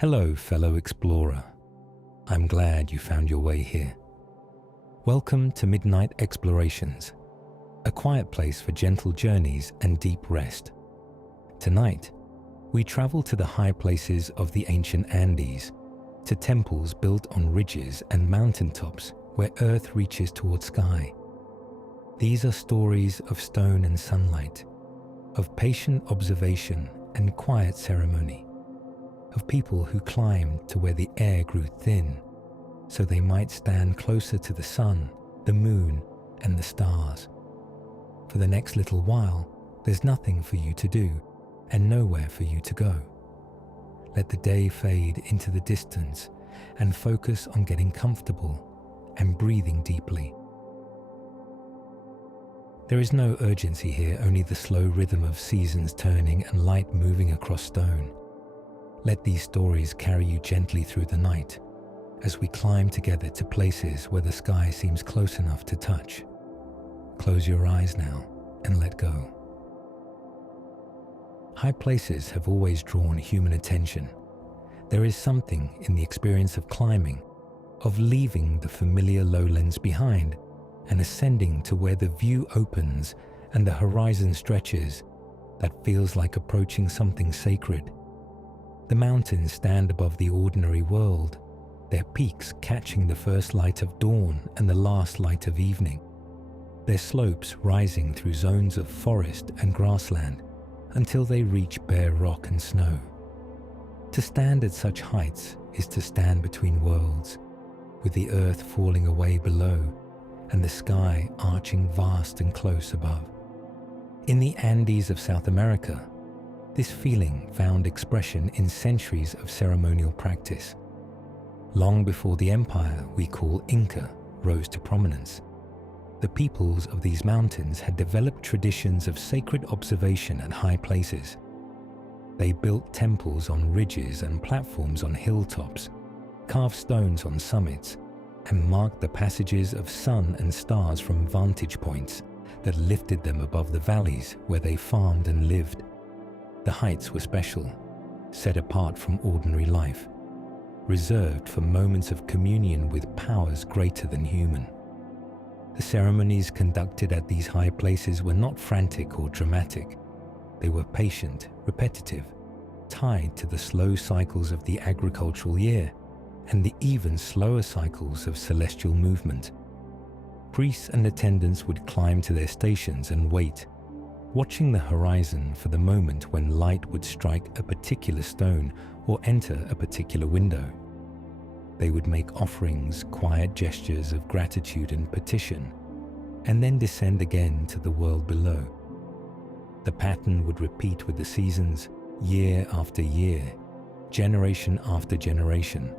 Hello, fellow explorer. I'm glad you found your way here. Welcome to Midnight Explorations, a quiet place for gentle journeys and deep rest. Tonight, we travel to the high places of the ancient Andes, to temples built on ridges and mountaintops where earth reaches toward sky. These are stories of stone and sunlight, of patient observation and quiet ceremony, of people who climbed to where the air grew thin, so they might stand closer to the sun, the moon, and the stars. For the next little while, there's nothing for you to do, and nowhere for you to go. Let the day fade into the distance, and focus on getting comfortable and breathing deeply. There is no urgency here, only the slow rhythm of seasons turning and light moving across stone. Let these stories carry you gently through the night as we climb together to places where the sky seems close enough to touch. Close your eyes now and let go. High places have always drawn human attention. There is something in the experience of climbing, of leaving the familiar lowlands behind and ascending to where the view opens and the horizon stretches, that feels like approaching something sacred. The mountains stand above the ordinary world, their peaks catching the first light of dawn and the last light of evening, their slopes rising through zones of forest and grassland until they reach bare rock and snow. To stand at such heights is to stand between worlds, with the earth falling away below and the sky arching vast and close above. In the Andes of South America, this feeling found expression in centuries of ceremonial practice. Long before the empire we call Inca rose to prominence, the peoples of these mountains had developed traditions of sacred observation at high places. They built temples on ridges and platforms on hilltops, carved stones on summits, and marked the passages of sun and stars from vantage points that lifted them above the valleys where they farmed and lived. The heights were special, set apart from ordinary life, reserved for moments of communion with powers greater than human. The ceremonies conducted at these high places were not frantic or dramatic. They were patient, repetitive, tied to the slow cycles of the agricultural year and the even slower cycles of celestial movement. Priests and attendants would climb to their stations and wait, watching the horizon for the moment when light would strike a particular stone or enter a particular window. They would make offerings, quiet gestures of gratitude and petition, and then descend again to the world below. The pattern would repeat with the seasons, year after year, generation after generation.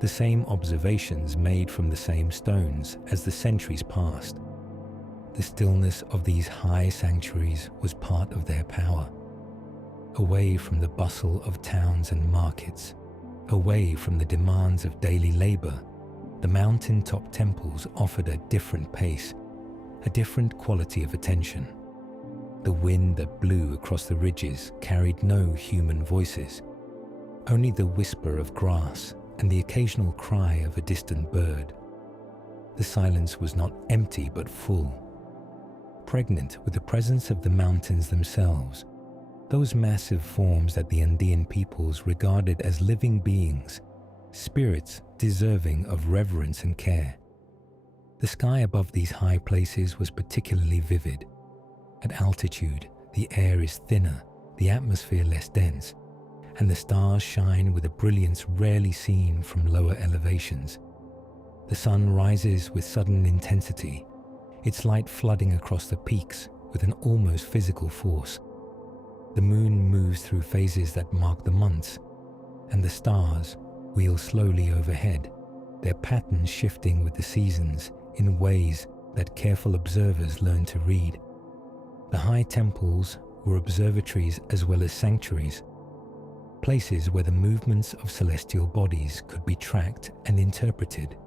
The same observations made from the same stones as the centuries passed. The stillness of these high sanctuaries was part of their power. Away from the bustle of towns and markets, away from the demands of daily labor, the mountaintop temples offered a different pace, a different quality of attention. The wind that blew across the ridges carried no human voices, only the whisper of grass and the occasional cry of a distant bird. The silence was not empty but full, pregnant with the presence of the mountains themselves, those massive forms that the Andean peoples regarded as living beings, spirits deserving of reverence and care. The sky above these high places was particularly vivid. At altitude, the air is thinner, the atmosphere less dense, and the stars shine with a brilliance rarely seen from lower elevations. The sun rises with sudden intensity, its light flooding across the peaks with an almost physical force. The moon moves through phases that mark the months, and the stars wheel slowly overhead, their patterns shifting with the seasons in ways that careful observers learn to read. The high temples were observatories as well as sanctuaries, places where the movements of celestial bodies could be tracked and interpreted,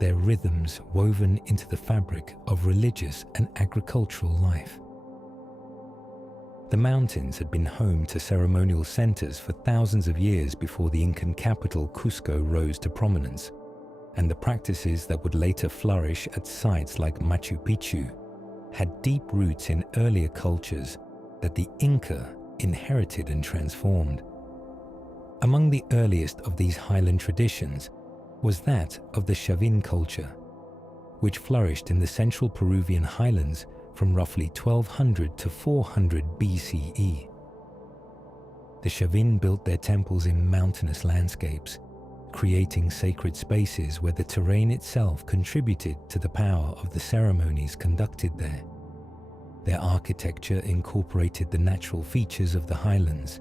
their rhythms woven into the fabric of religious and agricultural life. The mountains had been home to ceremonial centers for thousands of years before the Incan capital Cusco rose to prominence, and the practices that would later flourish at sites like Machu Picchu had deep roots in earlier cultures that the Inca inherited and transformed. Among the earliest of these highland traditions was that of the Chavin culture, which flourished in the central Peruvian highlands from roughly 1200 to 400 BCE. The Chavin built their temples in mountainous landscapes, creating sacred spaces where the terrain itself contributed to the power of the ceremonies conducted there. Their architecture incorporated the natural features of the highlands,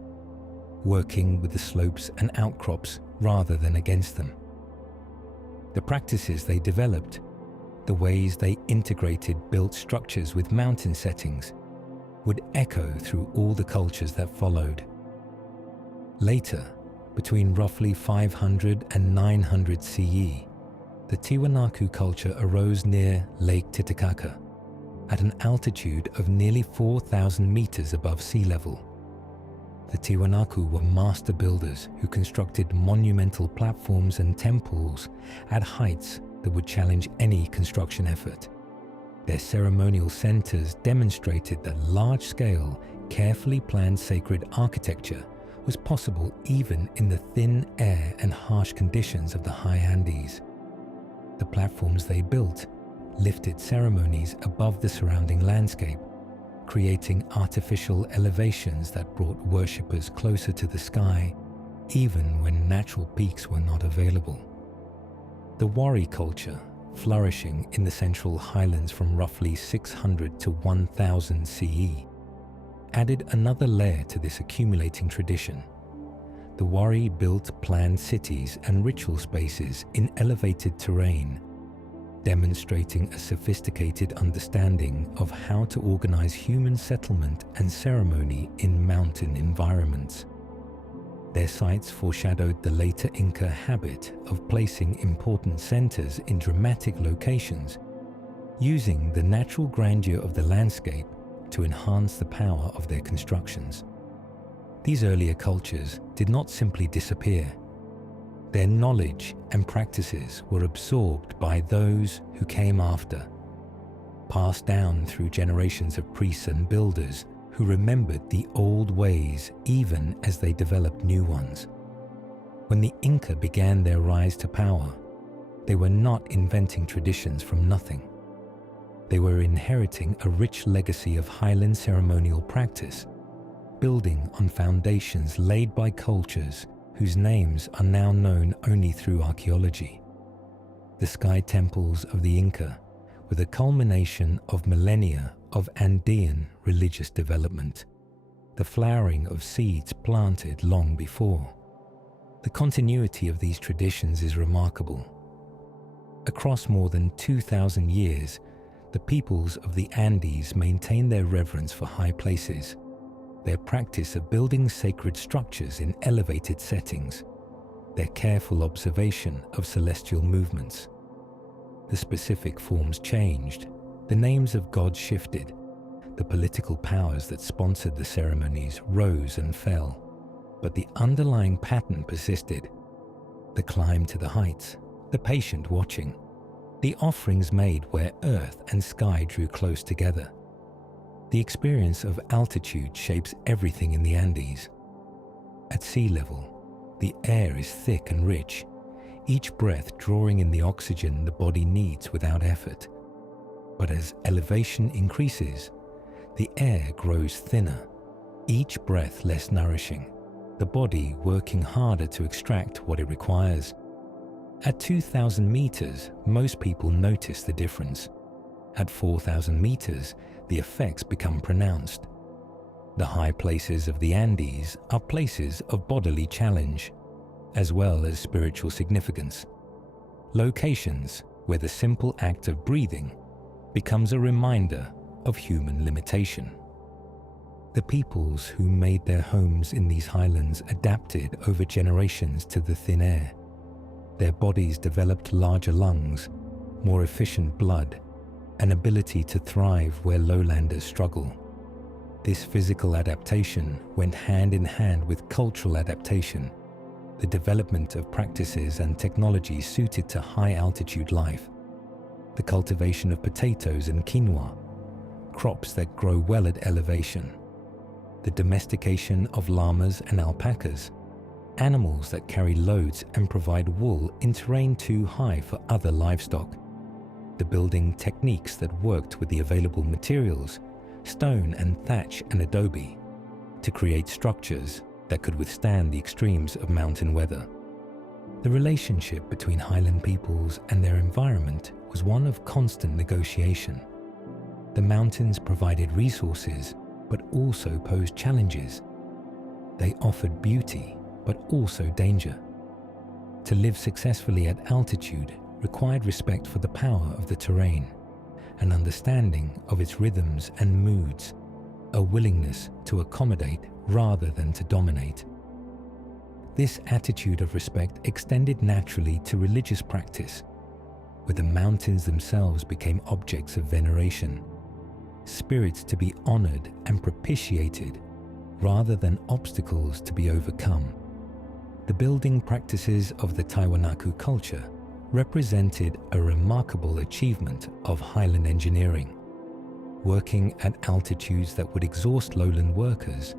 working with the slopes and outcrops rather than against them. The practices they developed, the ways they integrated built structures with mountain settings, would echo through all the cultures that followed. Later, between roughly 500 and 900 CE, the Tiwanaku culture arose near Lake Titicaca, at an altitude of nearly 4,000 meters above sea level. The Tiwanaku were master builders who constructed monumental platforms and temples at heights that would challenge any construction effort. Their ceremonial centers demonstrated that large-scale, carefully planned sacred architecture was possible even in the thin air and harsh conditions of the high Andes. The platforms they built lifted ceremonies above the surrounding landscape, creating artificial elevations that brought worshippers closer to the sky, even when natural peaks were not available. The Wari culture, flourishing in the central highlands from roughly 600 to 1000 CE, added another layer to this accumulating tradition. The Wari built planned cities and ritual spaces in elevated terrain, demonstrating a sophisticated understanding of how to organize human settlement and ceremony in mountain environments. Their sites foreshadowed the later Inca habit of placing important centers in dramatic locations, using the natural grandeur of the landscape to enhance the power of their constructions. These earlier cultures did not simply disappear. Their knowledge and practices were absorbed by those who came after, passed down through generations of priests and builders who remembered the old ways even as they developed new ones. When the Inca began their rise to power, they were not inventing traditions from nothing. They were inheriting a rich legacy of highland ceremonial practice, building on foundations laid by cultures whose names are now known only through archaeology. The sky temples of the Inca were the culmination of millennia of Andean religious development, the flowering of seeds planted long before. The continuity of these traditions is remarkable. Across more than 2,000 years, the peoples of the Andes maintain their reverence for high places, their practice of building sacred structures in elevated settings, their careful observation of celestial movements. The specific forms changed, the names of gods shifted, the political powers that sponsored the ceremonies rose and fell, but the underlying pattern persisted. The climb to the heights, the patient watching, the offerings made where earth and sky drew close together. The experience of altitude shapes everything in the Andes. At sea level, the air is thick and rich, each breath drawing in the oxygen the body needs without effort. But as elevation increases, the air grows thinner, each breath less nourishing, the body working harder to extract what it requires. At 2,000 meters, most people notice the difference. At 4,000 meters, the effects become pronounced. The high places of the Andes are places of bodily challenge, as well as spiritual significance. Locations where the simple act of breathing becomes a reminder of human limitation. The peoples who made their homes in these highlands adapted over generations to the thin air. Their bodies developed larger lungs, more efficient blood, an ability to thrive where lowlanders struggle. This physical adaptation went hand in hand with cultural adaptation, the development of practices and technologies suited to high-altitude life, the cultivation of potatoes and quinoa, crops that grow well at elevation, the domestication of llamas and alpacas, animals that carry loads and provide wool in terrain too high for other livestock, the building techniques that worked with the available materials, stone and thatch and adobe, to create structures that could withstand the extremes of mountain weather. The relationship between highland peoples and their environment was one of constant negotiation. The mountains provided resources, but also posed challenges. They offered beauty, but also danger. To live successfully at altitude required respect for the power of the terrain, an understanding of its rhythms and moods, a willingness to accommodate rather than to dominate. This attitude of respect extended naturally to religious practice, where the mountains themselves became objects of veneration, spirits to be honored and propitiated rather than obstacles to be overcome. The building practices of the Tiwanaku culture represented a remarkable achievement of highland engineering. Working at altitudes that would exhaust lowland workers,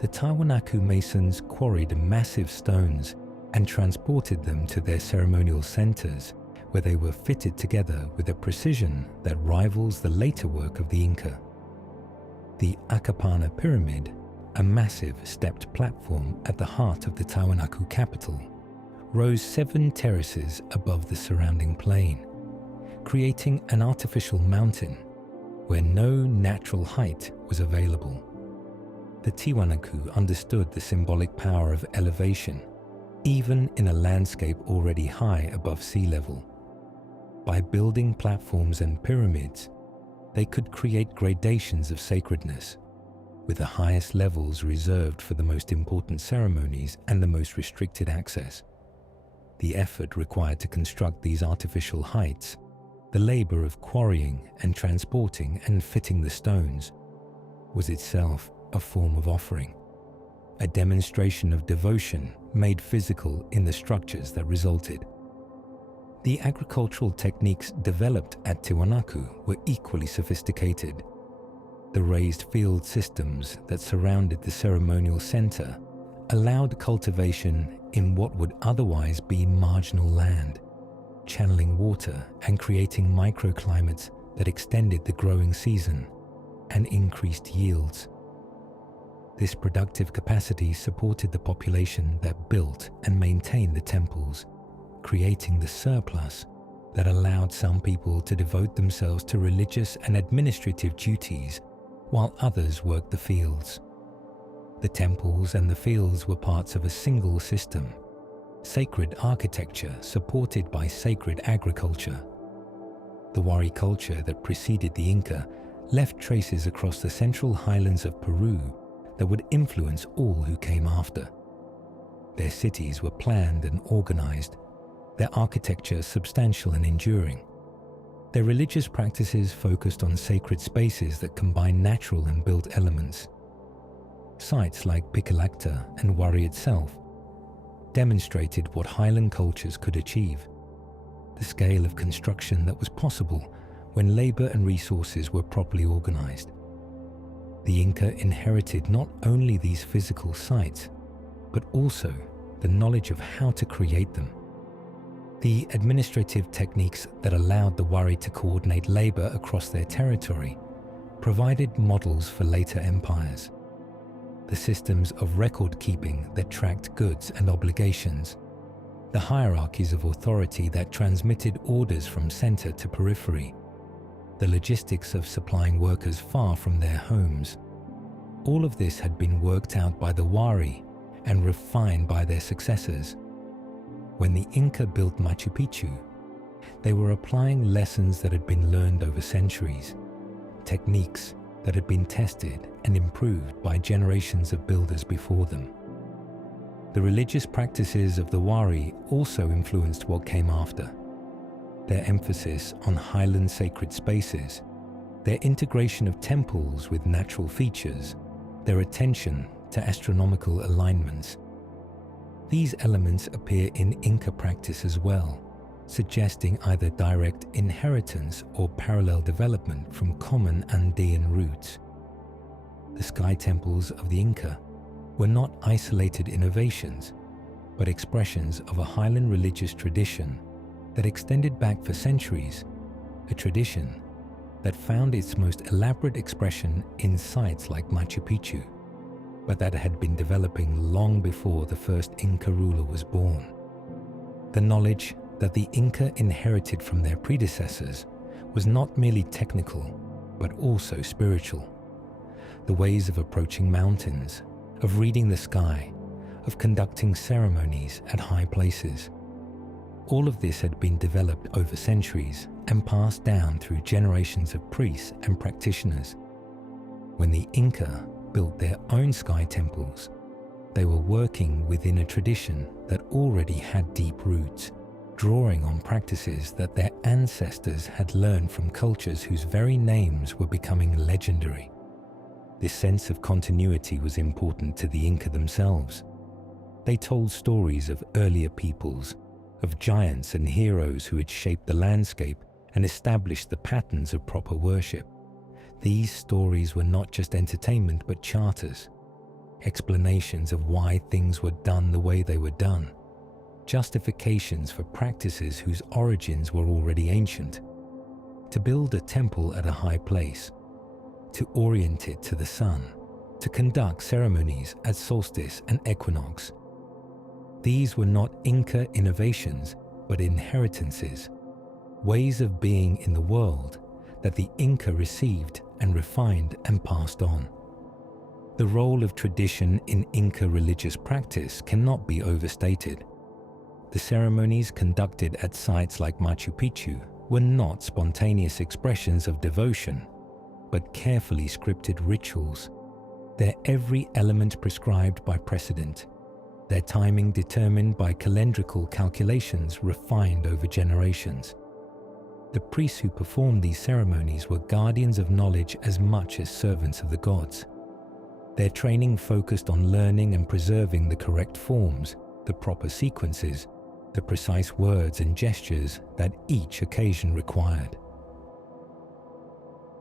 the Tiwanaku masons quarried massive stones and transported them to their ceremonial centers, where they were fitted together with a precision that rivals the later work of the Inca. The Akapana Pyramid, a massive stepped platform at the heart of the Tiwanaku capital, rose 7 terraces above the surrounding plain, creating an artificial mountain where no natural height was available. The Tiwanaku understood the symbolic power of elevation, even in a landscape already high above sea level. By building platforms and pyramids, they could create gradations of sacredness, with the highest levels reserved for the most important ceremonies and the most restricted access. The effort required to construct these artificial heights, the labor of quarrying and transporting and fitting the stones, was itself a form of offering, a demonstration of devotion made physical in the structures that resulted. The agricultural techniques developed at Tiwanaku were equally sophisticated. The raised field systems that surrounded the ceremonial center allowed cultivation in what would otherwise be marginal land, channeling water and creating microclimates that extended the growing season and increased yields. This productive capacity supported the population that built and maintained the temples, creating the surplus that allowed some people to devote themselves to religious and administrative duties while others worked the fields. The temples and the fields were parts of a single system, sacred architecture supported by sacred agriculture. The Wari culture that preceded the Inca left traces across the central highlands of Peru that would influence all who came after. Their cities were planned and organized, their architecture substantial and enduring. Their religious practices focused on sacred spaces that combine natural and built elements. Sites like Pikalacta and Wari itself demonstrated what highland cultures could achieve, the scale of construction that was possible when labor and resources were properly organized. The Inca inherited not only these physical sites, but also the knowledge of how to create them. The administrative techniques that allowed the Wari to coordinate labor across their territory provided models for later empires. The systems of record-keeping that tracked goods and obligations, the hierarchies of authority that transmitted orders from center to periphery, the logistics of supplying workers far from their homes. All of this had been worked out by the Wari and refined by their successors. When the Inca built Machu Picchu, they were applying lessons that had been learned over centuries, techniques that had been tested and improved by generations of builders before them. The religious practices of the Wari also influenced what came after. Their emphasis on highland sacred spaces, Their integration of temples with natural features, their attention to astronomical alignments. These elements appear in Inca practice as well, suggesting either direct inheritance or parallel development from common Andean roots. The sky temples of the Inca were not isolated innovations, but expressions of a highland religious tradition that extended back for centuries, a tradition that found its most elaborate expression in sites like Machu Picchu, but that had been developing long before the first Inca ruler was born. The knowledge that the Inca inherited from their predecessors was not merely technical, but also spiritual. The ways of approaching mountains, of reading the sky, of conducting ceremonies at high places. All of this had been developed over centuries and passed down through generations of priests and practitioners. When the Inca built their own sky temples, they were working within a tradition that already had deep roots, drawing on practices that their ancestors had learned from cultures whose very names were becoming legendary. This sense of continuity was important to the Inca themselves. They told stories of earlier peoples, of giants and heroes who had shaped the landscape and established the patterns of proper worship. These stories were not just entertainment but charters, explanations of why things were done the way they were done, justifications for practices whose origins were already ancient. To build a temple at a high place, to orient it to the sun, to conduct ceremonies at solstice and equinox. These were not Inca innovations, but inheritances, ways of being in the world that the Inca received and refined and passed on. The role of tradition in Inca religious practice cannot be overstated. The ceremonies conducted at sites like Machu Picchu were not spontaneous expressions of devotion, but carefully scripted rituals, their every element prescribed by precedent, their timing determined by calendrical calculations refined over generations. The priests who performed these ceremonies were guardians of knowledge as much as servants of the gods. Their training focused on learning and preserving the correct forms, the proper sequences, the precise words and gestures that each occasion required.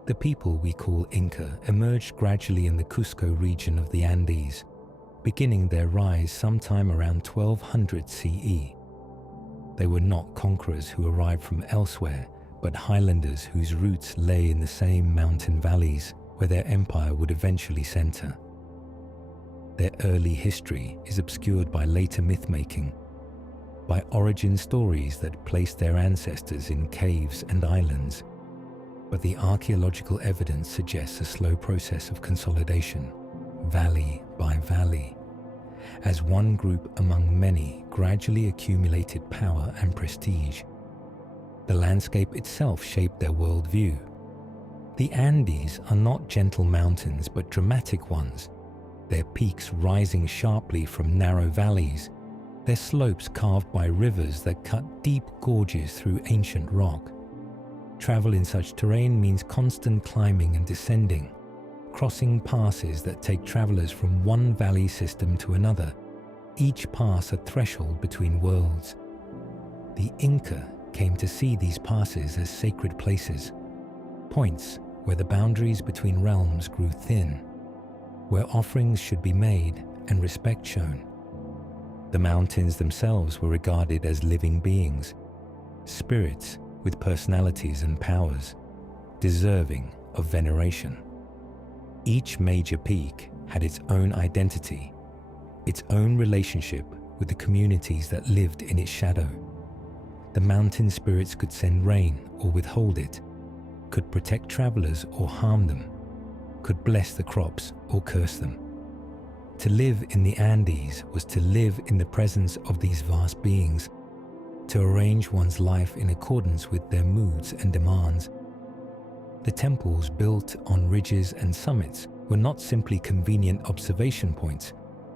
The people we call Inca emerged gradually in the Cusco region of the Andes, beginning their rise sometime around 1200 CE. They were not conquerors who arrived from elsewhere, but highlanders whose roots lay in the same mountain valleys where their empire would eventually center. Their early history is obscured by later myth-making, by origin stories that placed their ancestors in caves and islands, but the archaeological evidence suggests a slow process of consolidation, valley by valley, as one group among many gradually accumulated power and prestige. The landscape itself shaped their worldview. The Andes are not gentle mountains but dramatic ones, their peaks rising sharply from narrow valleys, their slopes carved by rivers that cut deep gorges through ancient rock. Travel in such terrain means constant climbing and descending, crossing passes that take travelers from one valley system to another, each pass a threshold between worlds. The Inca came to see these passes as sacred places, points where the boundaries between realms grew thin, where offerings should be made and respect shown. The mountains themselves were regarded as living beings, spirits with personalities and powers, deserving of veneration. Each major peak had its own identity, its own relationship with the communities that lived in its shadow. The mountain spirits could send rain or withhold it, could protect travelers or harm them, could bless the crops or curse them. To live in the Andes was to live in the presence of these vast beings, to arrange one's life in accordance with their moods and demands. The temples built on ridges and summits were not simply convenient observation points,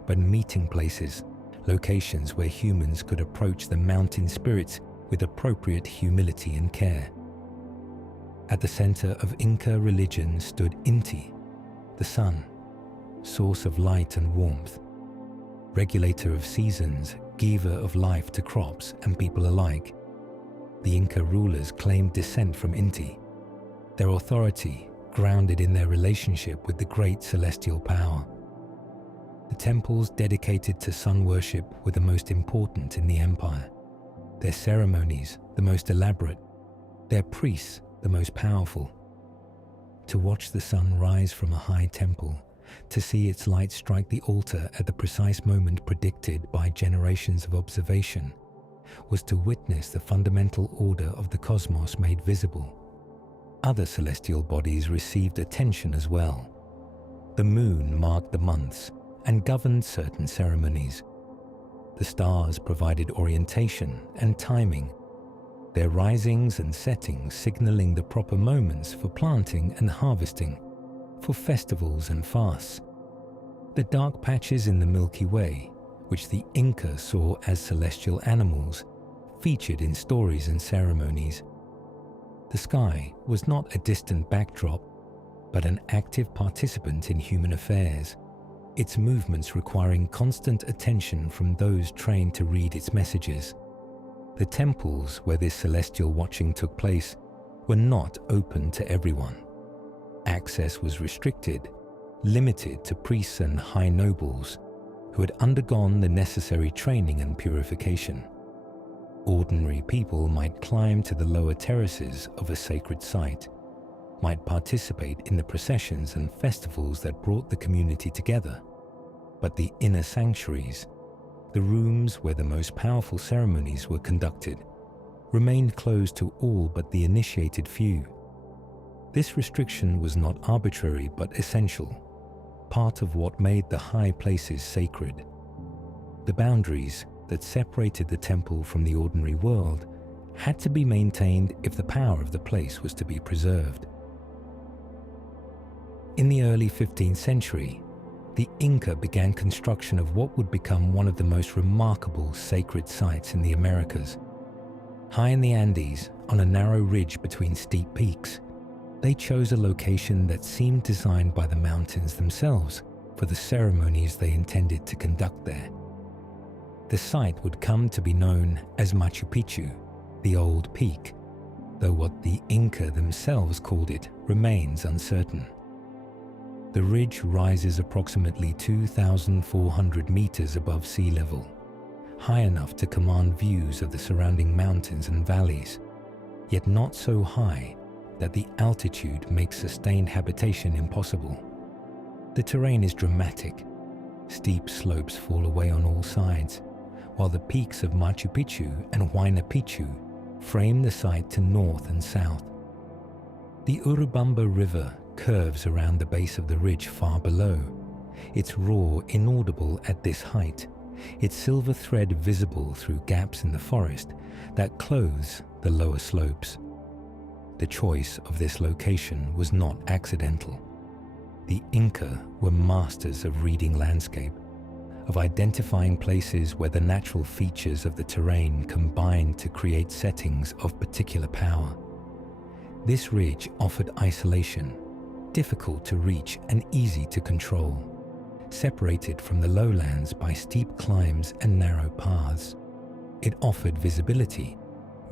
but meeting places, locations where humans could approach the mountain spirits with appropriate humility and care. At the center of Inca religion stood Inti, the sun, source of light and warmth, regulator of seasons, giver of life to crops and people alike. The Inca rulers claimed descent from Inti, their authority grounded in their relationship with the great celestial power. The temples dedicated to sun worship were the most important in the empire, their ceremonies the most elaborate, their priests the most powerful. To watch the sun rise from a high temple, to see its light strike the altar at the precise moment predicted by generations of observation, was to witness the fundamental order of the cosmos made visible. Other celestial bodies received attention as well. The moon marked the months and governed certain ceremonies. The stars provided orientation and timing, their risings and settings signaling the proper moments for planting and harvesting, for festivals and fasts. The dark patches in the Milky Way, which the Inca saw as celestial animals, featured in stories and ceremonies. The sky was not a distant backdrop, but an active participant in human affairs, its movements requiring constant attention from those trained to read its messages. The temples where this celestial watching took place were not open to everyone. Access was restricted, limited to priests and high nobles who had undergone the necessary training and purification. Ordinary people might climb to the lower terraces of a sacred site, might participate in the processions and festivals that brought the community together, but the inner sanctuaries, the rooms where the most powerful ceremonies were conducted, remained closed to all but the initiated few. This restriction was not arbitrary but essential, part of what made the high places sacred. The boundaries that separated the temple from the ordinary world had to be maintained if the power of the place was to be preserved. In the early 15th century, the Inca began construction of what would become one of the most remarkable sacred sites in the Americas. High in the Andes, on a narrow ridge between steep peaks, they chose a location that seemed designed by the mountains themselves for the ceremonies they intended to conduct there. The site would come to be known as Machu Picchu, the Old Peak, though what the Inca themselves called it remains uncertain. The ridge rises approximately 2,400 meters above sea level, high enough to command views of the surrounding mountains and valleys, yet not so high that the altitude makes sustained habitation impossible. The terrain is dramatic. Steep slopes fall away on all sides, while the peaks of Machu Picchu and Huayna Picchu frame the site to north and south. The Urubamba River curves around the base of the ridge far below, its roar inaudible at this height, its silver thread visible through gaps in the forest that clothes the lower slopes. The choice of this location was not accidental. The Inca were masters of reading landscape, of identifying places where the natural features of the terrain combined to create settings of particular power. This ridge offered isolation, difficult to reach and easy to control, separated from the lowlands by steep climbs and narrow paths. It offered visibility,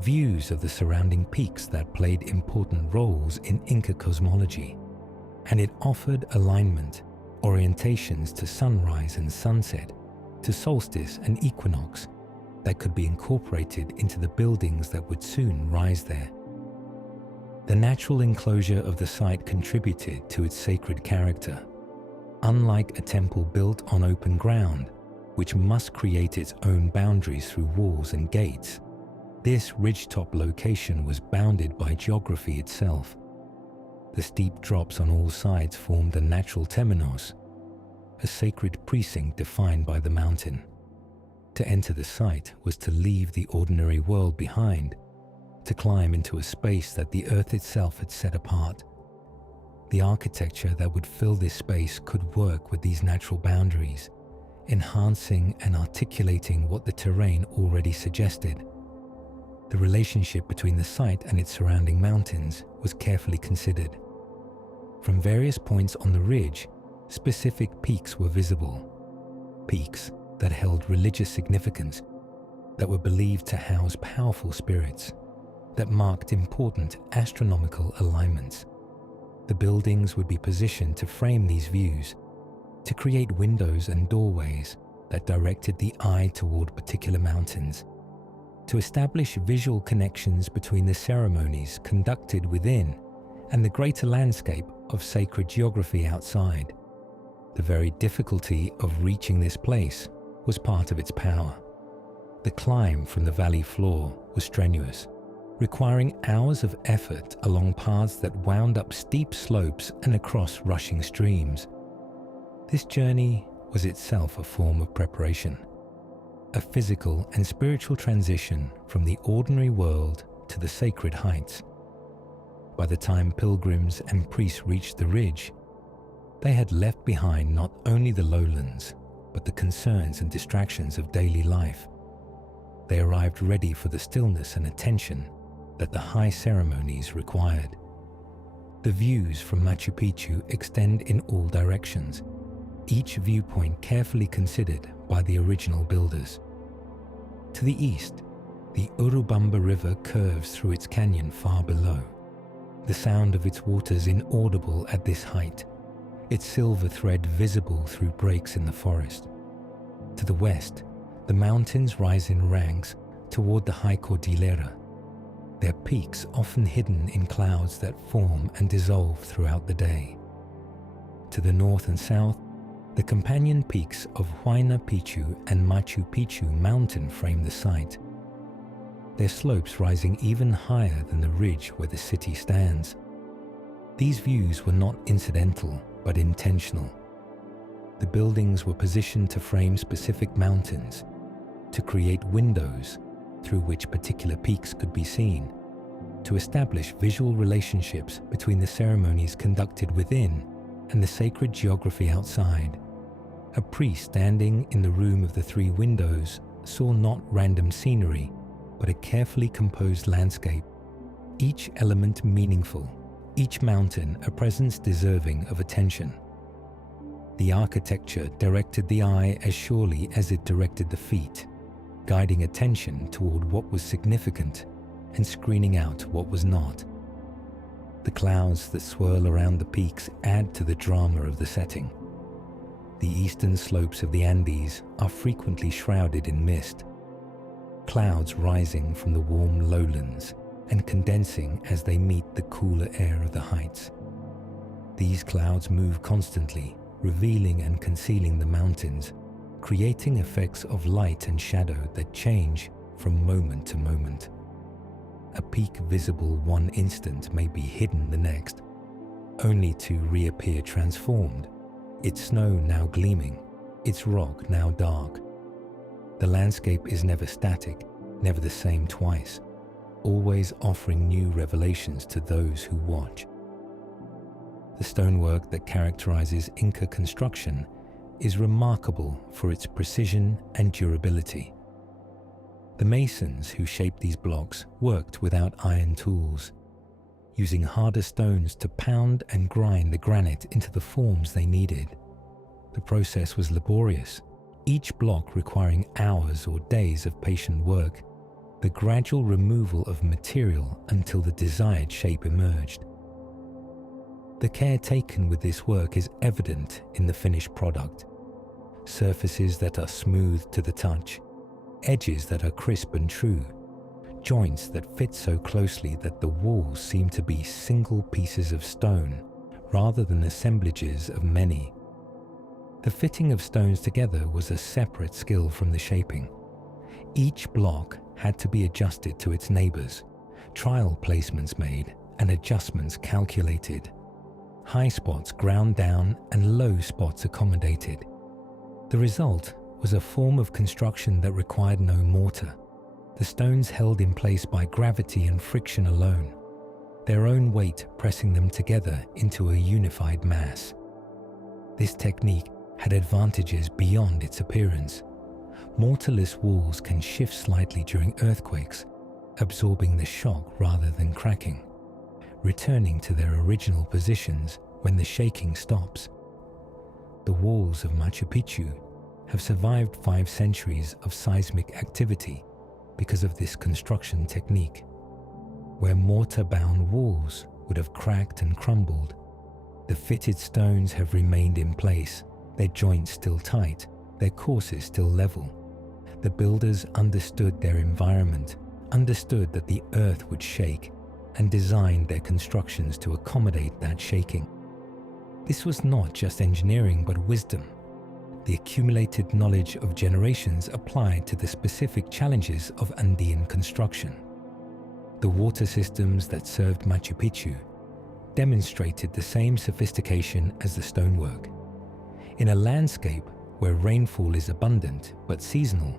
views of the surrounding peaks that played important roles in Inca cosmology, and it offered alignment, orientations to sunrise and sunset, to solstice and equinox that could be incorporated into the buildings that would soon rise there. The natural enclosure of the site contributed to its sacred character. Unlike a temple built on open ground, which must create its own boundaries through walls and gates, this ridgetop location was bounded by geography itself. The steep drops on all sides formed a natural temenos, a sacred precinct defined by the mountain. To enter the site was to leave the ordinary world behind, to climb into a space that the earth itself had set apart. The architecture that would fill this space could work with these natural boundaries, enhancing and articulating what the terrain already suggested. The relationship between the site and its surrounding mountains was was carefully considered. From various points on the ridge, specific peaks were visible, peaks that held religious significance, that were believed to house powerful spirits, that marked important astronomical alignments. The buildings would be positioned to frame these views, to create windows and doorways that directed the eye toward particular mountains, to establish visual connections between the ceremonies conducted within and the greater landscape of sacred geography outside. The very difficulty of reaching this place was part of its power. The climb from the valley floor was strenuous, requiring hours of effort along paths that wound up steep slopes and across rushing streams. This journey was itself a form of preparation, a physical and spiritual transition from the ordinary world to the sacred heights. By the time pilgrims and priests reached the ridge, they had left behind not only the lowlands, but the concerns and distractions of daily life. They arrived ready for the stillness and attention that the high ceremonies required. The views from Machu Picchu extend in all directions, each viewpoint carefully considered by the original builders. To the east, the Urubamba River curves through its canyon far below, the sound of its waters inaudible at this height, its silver thread visible through breaks in the forest. To the west, the mountains rise in ranks toward the high Cordillera, their peaks often hidden in clouds that form and dissolve throughout the day. To the north and south, the companion peaks of Huayna Picchu and Machu Picchu mountain frame the site, their slopes rising even higher than the ridge where the city stands. These views were not incidental, but intentional. The buildings were positioned to frame specific mountains, to create windows through which particular peaks could be seen, to establish visual relationships between the ceremonies conducted within and the sacred geography outside. A priest standing in the room of the three windows saw not random scenery, but a carefully composed landscape, each element meaningful, each mountain a presence deserving of attention. The architecture directed the eye as surely as it directed the feet, guiding attention toward what was significant and screening out what was not. The clouds that swirl around the peaks add to the drama of the setting. The eastern slopes of the Andes are frequently shrouded in mist, clouds rising from the warm lowlands and condensing as they meet the cooler air of the heights. These clouds move constantly, revealing and concealing the mountains, creating effects of light and shadow that change from moment to moment. A peak visible one instant may be hidden the next, only to reappear transformed, its snow now gleaming, its rock now dark. The landscape is never static, never the same twice, always offering new revelations to those who watch. The stonework that characterizes Inca construction is remarkable for its precision and durability. The masons who shaped these blocks worked without iron tools, using harder stones to pound and grind the granite into the forms they needed. The process was laborious, each block requiring hours or days of patient work, the gradual removal of material until the desired shape emerged. The care taken with this work is evident in the finished product. Surfaces that are smooth to the touch, edges that are crisp and true, joints that fit so closely that the walls seem to be single pieces of stone rather than assemblages of many. The fitting of stones together was a separate skill from the shaping. Each block had to be adjusted to its neighbors, trial placements made and adjustments calculated, high spots ground down and low spots accommodated. The result was a form of construction that required no mortar, the stones held in place by gravity and friction alone, their own weight pressing them together into a unified mass. This technique had advantages beyond its appearance. Mortarless walls can shift slightly during earthquakes, absorbing the shock rather than cracking, returning to their original positions when the shaking stops. The walls of Machu Picchu have survived 5 centuries of seismic activity because of this construction technique. Where mortar-bound walls would have cracked and crumbled, the fitted stones have remained in place, their joints still tight, their courses still level. The builders understood their environment, understood that the earth would shake, and designed their constructions to accommodate that shaking. This was not just engineering but wisdom, the accumulated knowledge of generations applied to the specific challenges of Andean construction. The water systems that served Machu Picchu demonstrated the same sophistication as the stonework. In a landscape where rainfall is abundant but seasonal,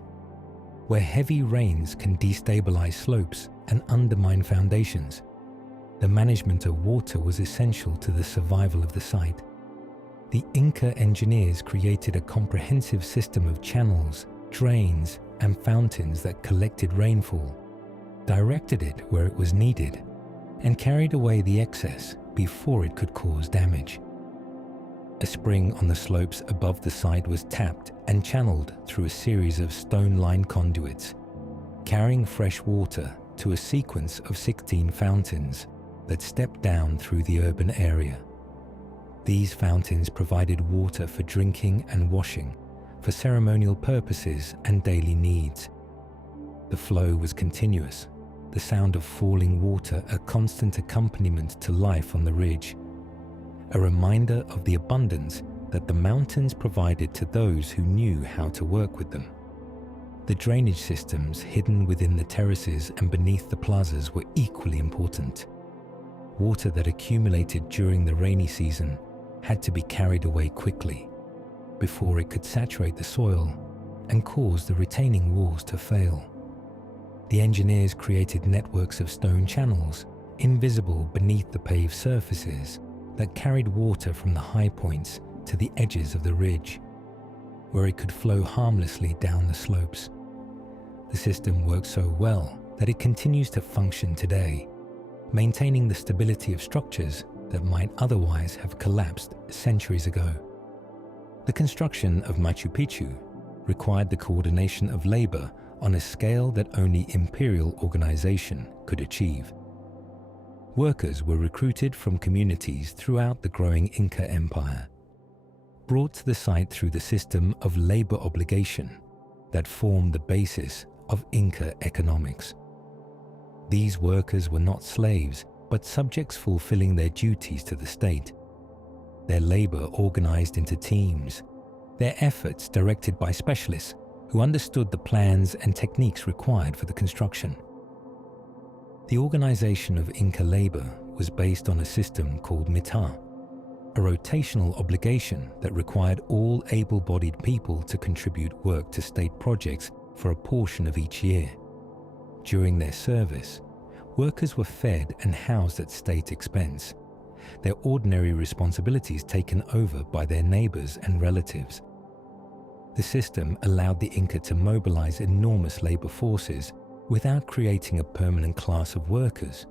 where heavy rains can destabilize slopes and undermine foundations, the management of water was essential to the survival of the site. The Inca engineers created a comprehensive system of channels, drains, and fountains that collected rainfall, directed it where it was needed, and carried away the excess before it could cause damage. A spring on the slopes above the site was tapped and channeled through a series of stone-lined conduits, carrying fresh water to a sequence of 16 fountains that stepped down through the urban area. These fountains provided water for drinking and washing, for ceremonial purposes and daily needs. The flow was continuous, the sound of falling water a constant accompaniment to life on the ridge, a reminder of the abundance that the mountains provided to those who knew how to work with them. The drainage systems hidden within the terraces and beneath the plazas were equally important. Water that accumulated during the rainy season had to be carried away quickly before it could saturate the soil and cause the retaining walls to fail. The engineers created networks of stone channels, invisible beneath the paved surfaces, that carried water from the high points to the edges of the ridge, where it could flow harmlessly down the slopes. The system worked so well that it continues to function today, maintaining the stability of structures that might otherwise have collapsed centuries ago. The construction of Machu Picchu required the coordination of labor on a scale that only imperial organization could achieve. Workers were recruited from communities throughout the growing Inca Empire, brought to the site through the system of labor obligation that formed the basis of Inca economics. These workers were not slaves, but subjects fulfilling their duties to the state. Their labor organized into teams, their efforts directed by specialists who understood the plans and techniques required for the construction. The organization of Inca labor was based on a system called mita, a rotational obligation that required all able-bodied people to contribute work to state projects for a portion of each year. During their service, workers were fed and housed at state expense, their ordinary responsibilities taken over by their neighbors and relatives. The system allowed the Inca to mobilize enormous labor forces without creating a permanent class of workers,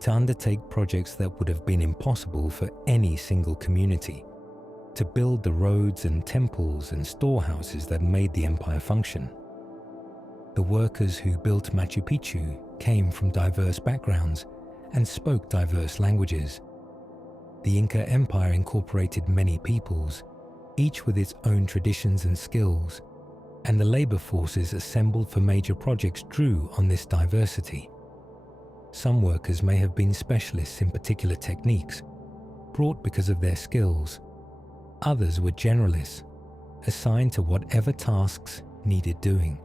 to undertake projects that would have been impossible for any single community, to build the roads and temples and storehouses that made the empire function. The workers who built Machu Picchu came from diverse backgrounds and spoke diverse languages. The Inca Empire incorporated many peoples, each with its own traditions and skills, and the labor forces assembled for major projects drew on this diversity. Some workers may have been specialists in particular techniques, brought because of their skills. Others were generalists, assigned to whatever tasks needed doing.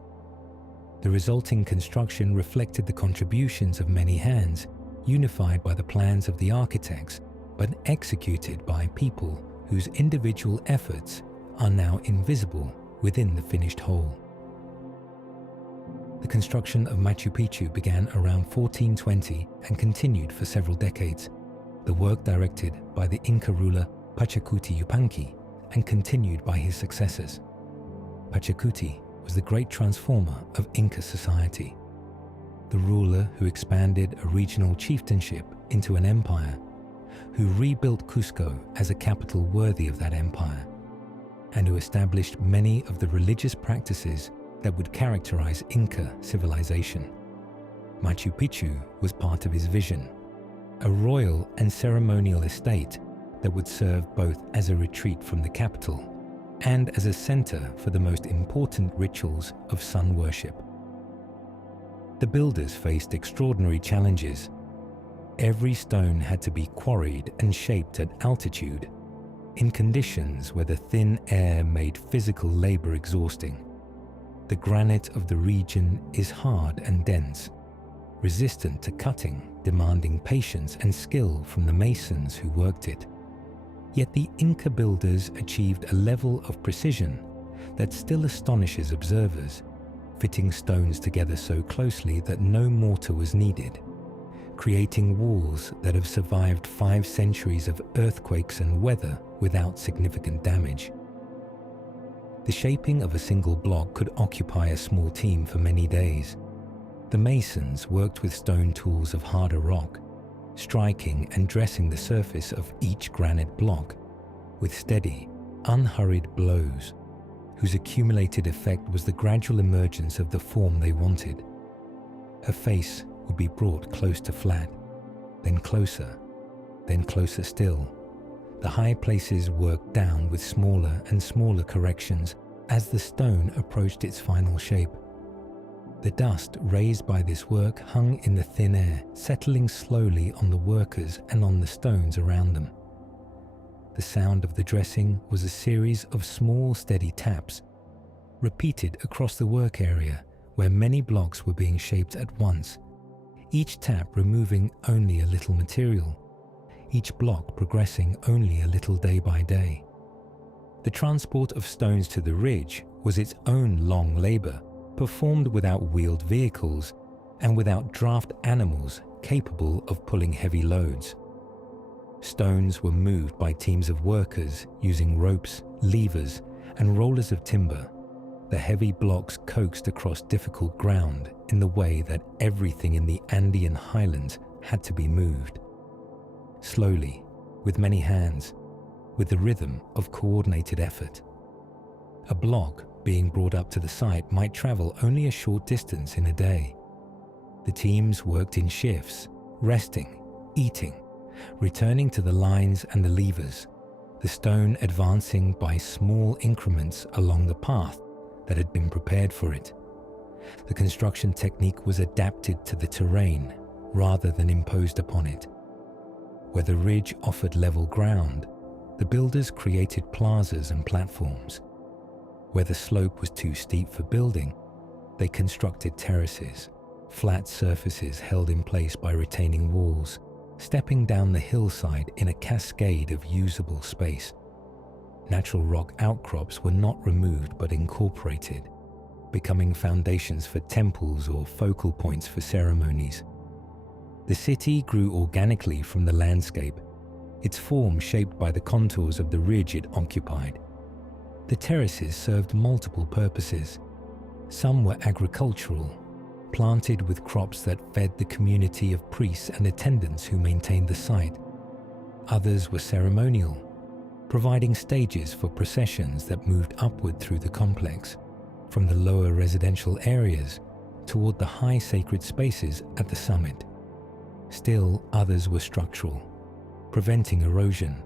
The resulting construction reflected the contributions of many hands, unified by the plans of the architects, but executed by people whose individual efforts are now invisible within the finished whole. The construction of Machu Picchu began around 1420 and continued for several decades, the work directed by the Inca ruler Pachacuti Yupanqui and continued by his successors. Pachacuti was the great transformer of Inca society, the ruler who expanded a regional chieftainship into an empire, who rebuilt Cusco as a capital worthy of that empire, and who established many of the religious practices that would characterize Inca civilization. Machu Picchu was part of his vision, a royal and ceremonial estate that would serve both as a retreat from the capital and as a center for the most important rituals of sun worship. The builders faced extraordinary challenges. Every stone had to be quarried and shaped at altitude, in conditions where the thin air made physical labor exhausting. The granite of the region is hard and dense, resistant to cutting, demanding patience and skill from the masons who worked it. Yet the Inca builders achieved a level of precision that still astonishes observers, fitting stones together so closely that no mortar was needed, creating walls that have survived 5 centuries of earthquakes and weather without significant damage. The shaping of a single block could occupy a small team for many days. The masons worked with stone tools of harder rock, striking and dressing the surface of each granite block with steady, unhurried blows, whose accumulated effect was the gradual emergence of the form they wanted. A face would be brought close to flat, then closer still. The high places worked down with smaller and smaller corrections as the stone approached its final shape. The dust raised by this work hung in the thin air, settling slowly on the workers and on the stones around them. The sound of the dressing was a series of small, steady taps, repeated across the work area where many blocks were being shaped at once, each tap removing only a little material, each block progressing only a little day by day. The transport of stones to the ridge was its own long labor, performed without wheeled vehicles and without draft animals capable of pulling heavy loads. Stones were moved by teams of workers using ropes, levers, and rollers of timber. The heavy blocks coaxed across difficult ground in the way that everything in the Andean highlands had to be moved. Slowly, with many hands, with the rhythm of coordinated effort. A block being brought up to the site might travel only a short distance in a day. The teams worked in shifts, resting, eating, returning to the lines and the levers, the stone advancing by small increments along the path that had been prepared for it. The construction technique was adapted to the terrain rather than imposed upon it. Where the ridge offered level ground, the builders created plazas and platforms. Where the slope was too steep for building, they constructed terraces, flat surfaces held in place by retaining walls, stepping down the hillside in a cascade of usable space. Natural rock outcrops were not removed but incorporated, becoming foundations for temples or focal points for ceremonies. The city grew organically from the landscape, its form shaped by the contours of the ridge it occupied. The terraces served multiple purposes. Some were agricultural, planted with crops that fed the community of priests and attendants who maintained the site. Others were ceremonial, providing stages for processions that moved upward through the complex, from the lower residential areas toward the high sacred spaces at the summit. Still, others were structural, preventing erosion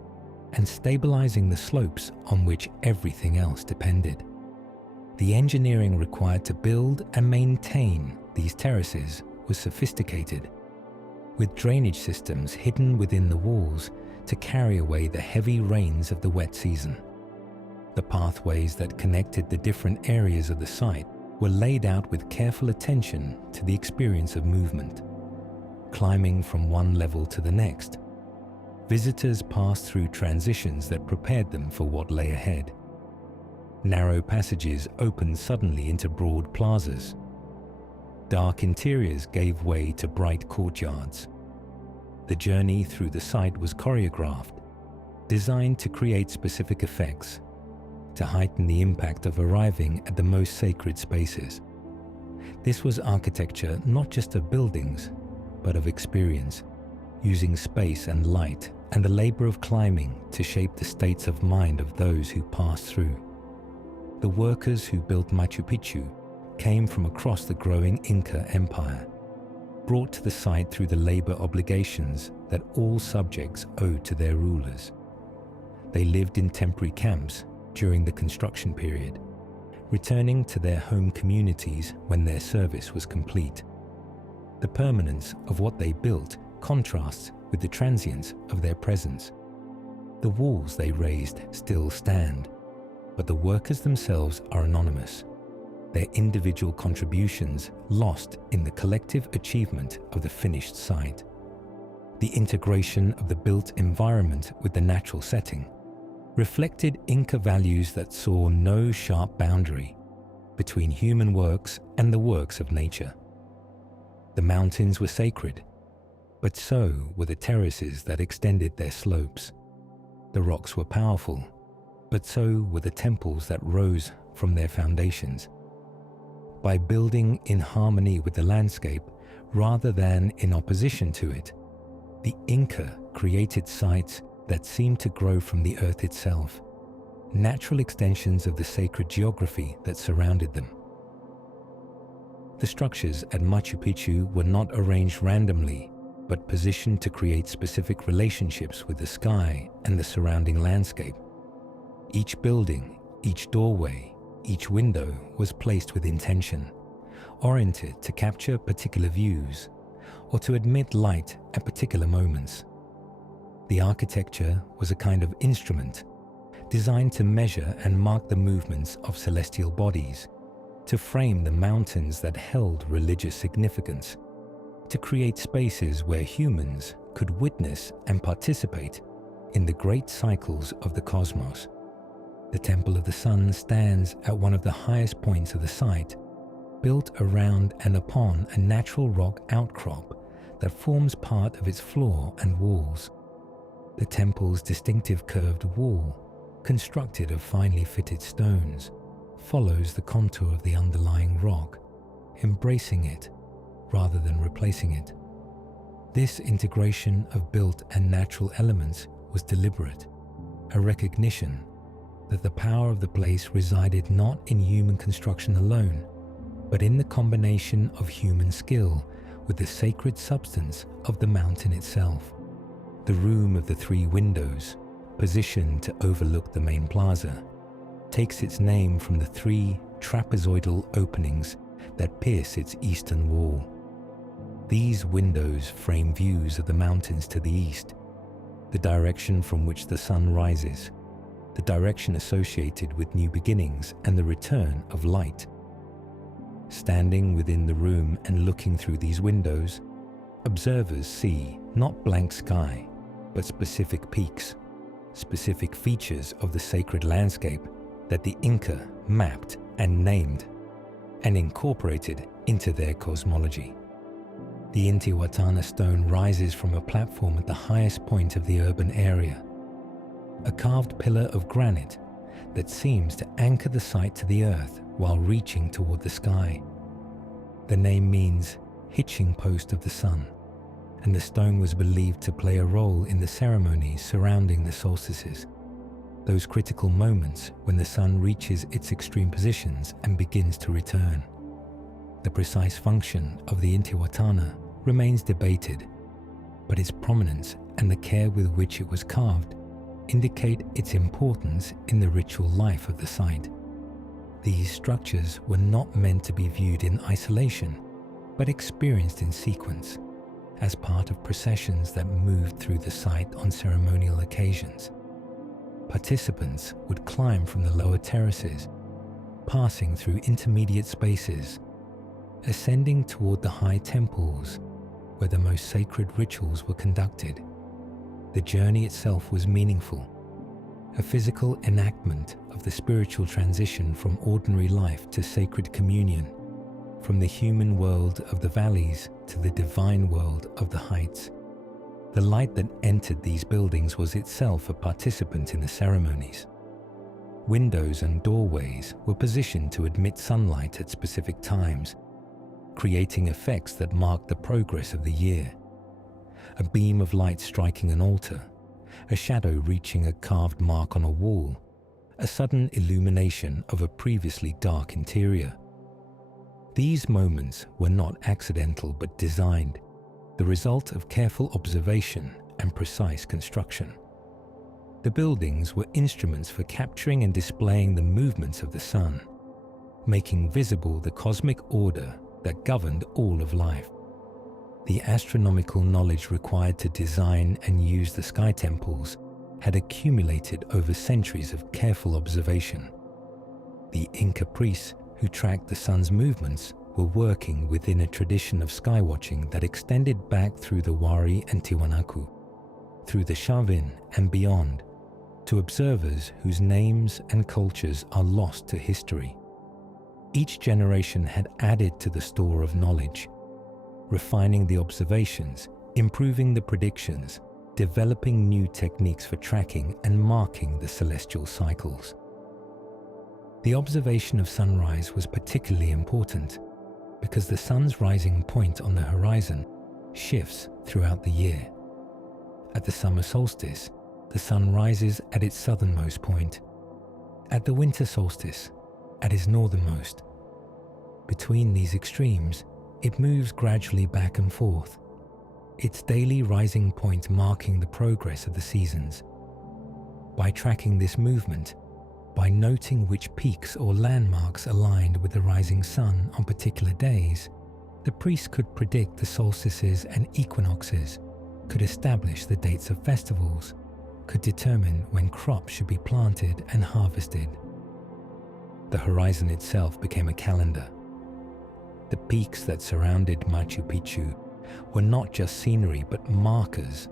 and stabilizing the slopes on which everything else depended. The engineering required to build and maintain these terraces was sophisticated, with drainage systems hidden within the walls to carry away the heavy rains of the wet season. The pathways that connected the different areas of the site were laid out with careful attention to the experience of movement. Climbing from one level to the next, visitors passed through transitions that prepared them for what lay ahead. Narrow passages opened suddenly into broad plazas. Dark interiors gave way to bright courtyards. The journey through the site was choreographed, designed to create specific effects, to heighten the impact of arriving at the most sacred spaces. This was architecture not just of buildings, but of experience, using space and light and the labor of climbing to shape the states of mind of those who passed through. The workers who built Machu Picchu came from across the growing Inca Empire, brought to the site through the labor obligations that all subjects owed to their rulers. They lived in temporary camps during the construction period, returning to their home communities when their service was complete. The permanence of what they built contrasts with the transience of their presence. The walls they raised still stand, but the workers themselves are anonymous, their individual contributions lost in the collective achievement of the finished site. The integration of the built environment with the natural setting reflected Inca values that saw no sharp boundary between human works and the works of nature. The mountains were sacred, but so were the terraces that extended their slopes. The rocks were powerful, but so were the temples that rose from their foundations. By building in harmony with the landscape rather than in opposition to it, the Inca created sites that seemed to grow from the earth itself, natural extensions of the sacred geography that surrounded them. The structures at Machu Picchu were not arranged randomly, but positioned to create specific relationships with the sky and the surrounding landscape. Each building, each doorway, each window was placed with intention, oriented to capture particular views or to admit light at particular moments. The architecture was a kind of instrument designed to measure and mark the movements of celestial bodies, to frame the mountains that held religious significance, to create spaces where humans could witness and participate in the great cycles of the cosmos. The Temple of the Sun stands at one of the highest points of the site, built around and upon a natural rock outcrop that forms part of its floor and walls. The temple's distinctive curved wall, constructed of finely fitted stones, follows the contour of the underlying rock, embracing it rather than replacing it. This integration of built and natural elements was deliberate, a recognition that the power of the place resided not in human construction alone, but in the combination of human skill with the sacred substance of the mountain itself. The room of the three windows, positioned to overlook the main plaza, takes its name from the three trapezoidal openings that pierce its eastern wall. These windows frame views of the mountains to the east, the direction from which the sun rises, the direction associated with new beginnings and the return of light. Standing within the room and looking through these windows, observers see not blank sky, but specific peaks, specific features of the sacred landscape that the Inca mapped and named and incorporated into their cosmology. The Intihuatana stone rises from a platform at the highest point of the urban area, a carved pillar of granite that seems to anchor the site to the earth while reaching toward the sky. The name means hitching post of the sun, and the stone was believed to play a role in the ceremonies surrounding the solstices, those critical moments when the sun reaches its extreme positions and begins to return. The precise function of the Intihuatana remains debated, but its prominence and the care with which it was carved indicate its importance in the ritual life of the site. These structures were not meant to be viewed in isolation, but experienced in sequence, as part of processions that moved through the site on ceremonial occasions. Participants would climb from the lower terraces, passing through intermediate spaces, ascending toward the high temples where the most sacred rituals were conducted. The journey itself was meaningful, a physical enactment of the spiritual transition from ordinary life to sacred communion, from the human world of the valleys to the divine world of the heights. The light that entered these buildings was itself a participant in the ceremonies. Windows and doorways were positioned to admit sunlight at specific times, creating effects that marked the progress of the year. a beam of light striking an altar, a shadow reaching a carved mark on a wall, a sudden illumination of a previously dark interior. These moments were not accidental but designed, the result of careful observation and precise construction. The buildings were instruments for capturing and displaying the movements of the sun, making visible the cosmic order that governed all of life. The astronomical knowledge required to design and use the sky temples had accumulated over centuries of careful observation. The Inca priests who tracked the sun's movements were working within a tradition of skywatching that extended back through the Wari and Tiwanaku, through the Chavin and beyond, to observers whose names and cultures are lost to history. Each generation had added to the store of knowledge, refining the observations, improving the predictions, developing new techniques for tracking and marking the celestial cycles. The observation of sunrise was particularly important because the sun's rising point on the horizon shifts throughout the year. At the summer solstice, the sun rises at its southernmost point. At the winter solstice, at its northernmost. Between these extremes, it moves gradually back and forth, its daily rising point marking the progress of the seasons. By tracking this movement, by noting which peaks or landmarks aligned with the rising sun on particular days, the priests could predict the solstices and equinoxes, could establish the dates of festivals, could determine when crops should be planted and harvested. The horizon itself became a calendar. The peaks that surrounded Machu Picchu were not just scenery but markers,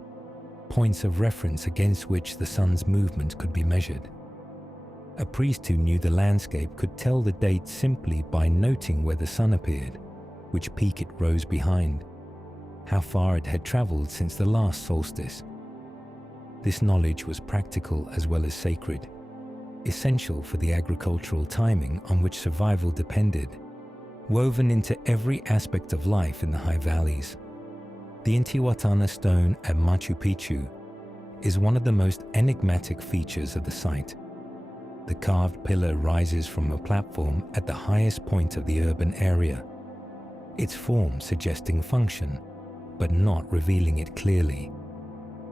points of reference against which the sun's movement could be measured. A priest who knew the landscape could tell the date simply by noting where the sun appeared, which peak it rose behind, how far it had traveled since the last solstice. This knowledge was practical as well as sacred, essential for the agricultural timing on which survival depended, woven into every aspect of life in the high valleys. The Intihuatana stone at Machu Picchu is one of the most enigmatic features of the site. The carved pillar rises from a platform at the highest point of the urban area, its form suggesting function, but not revealing it clearly.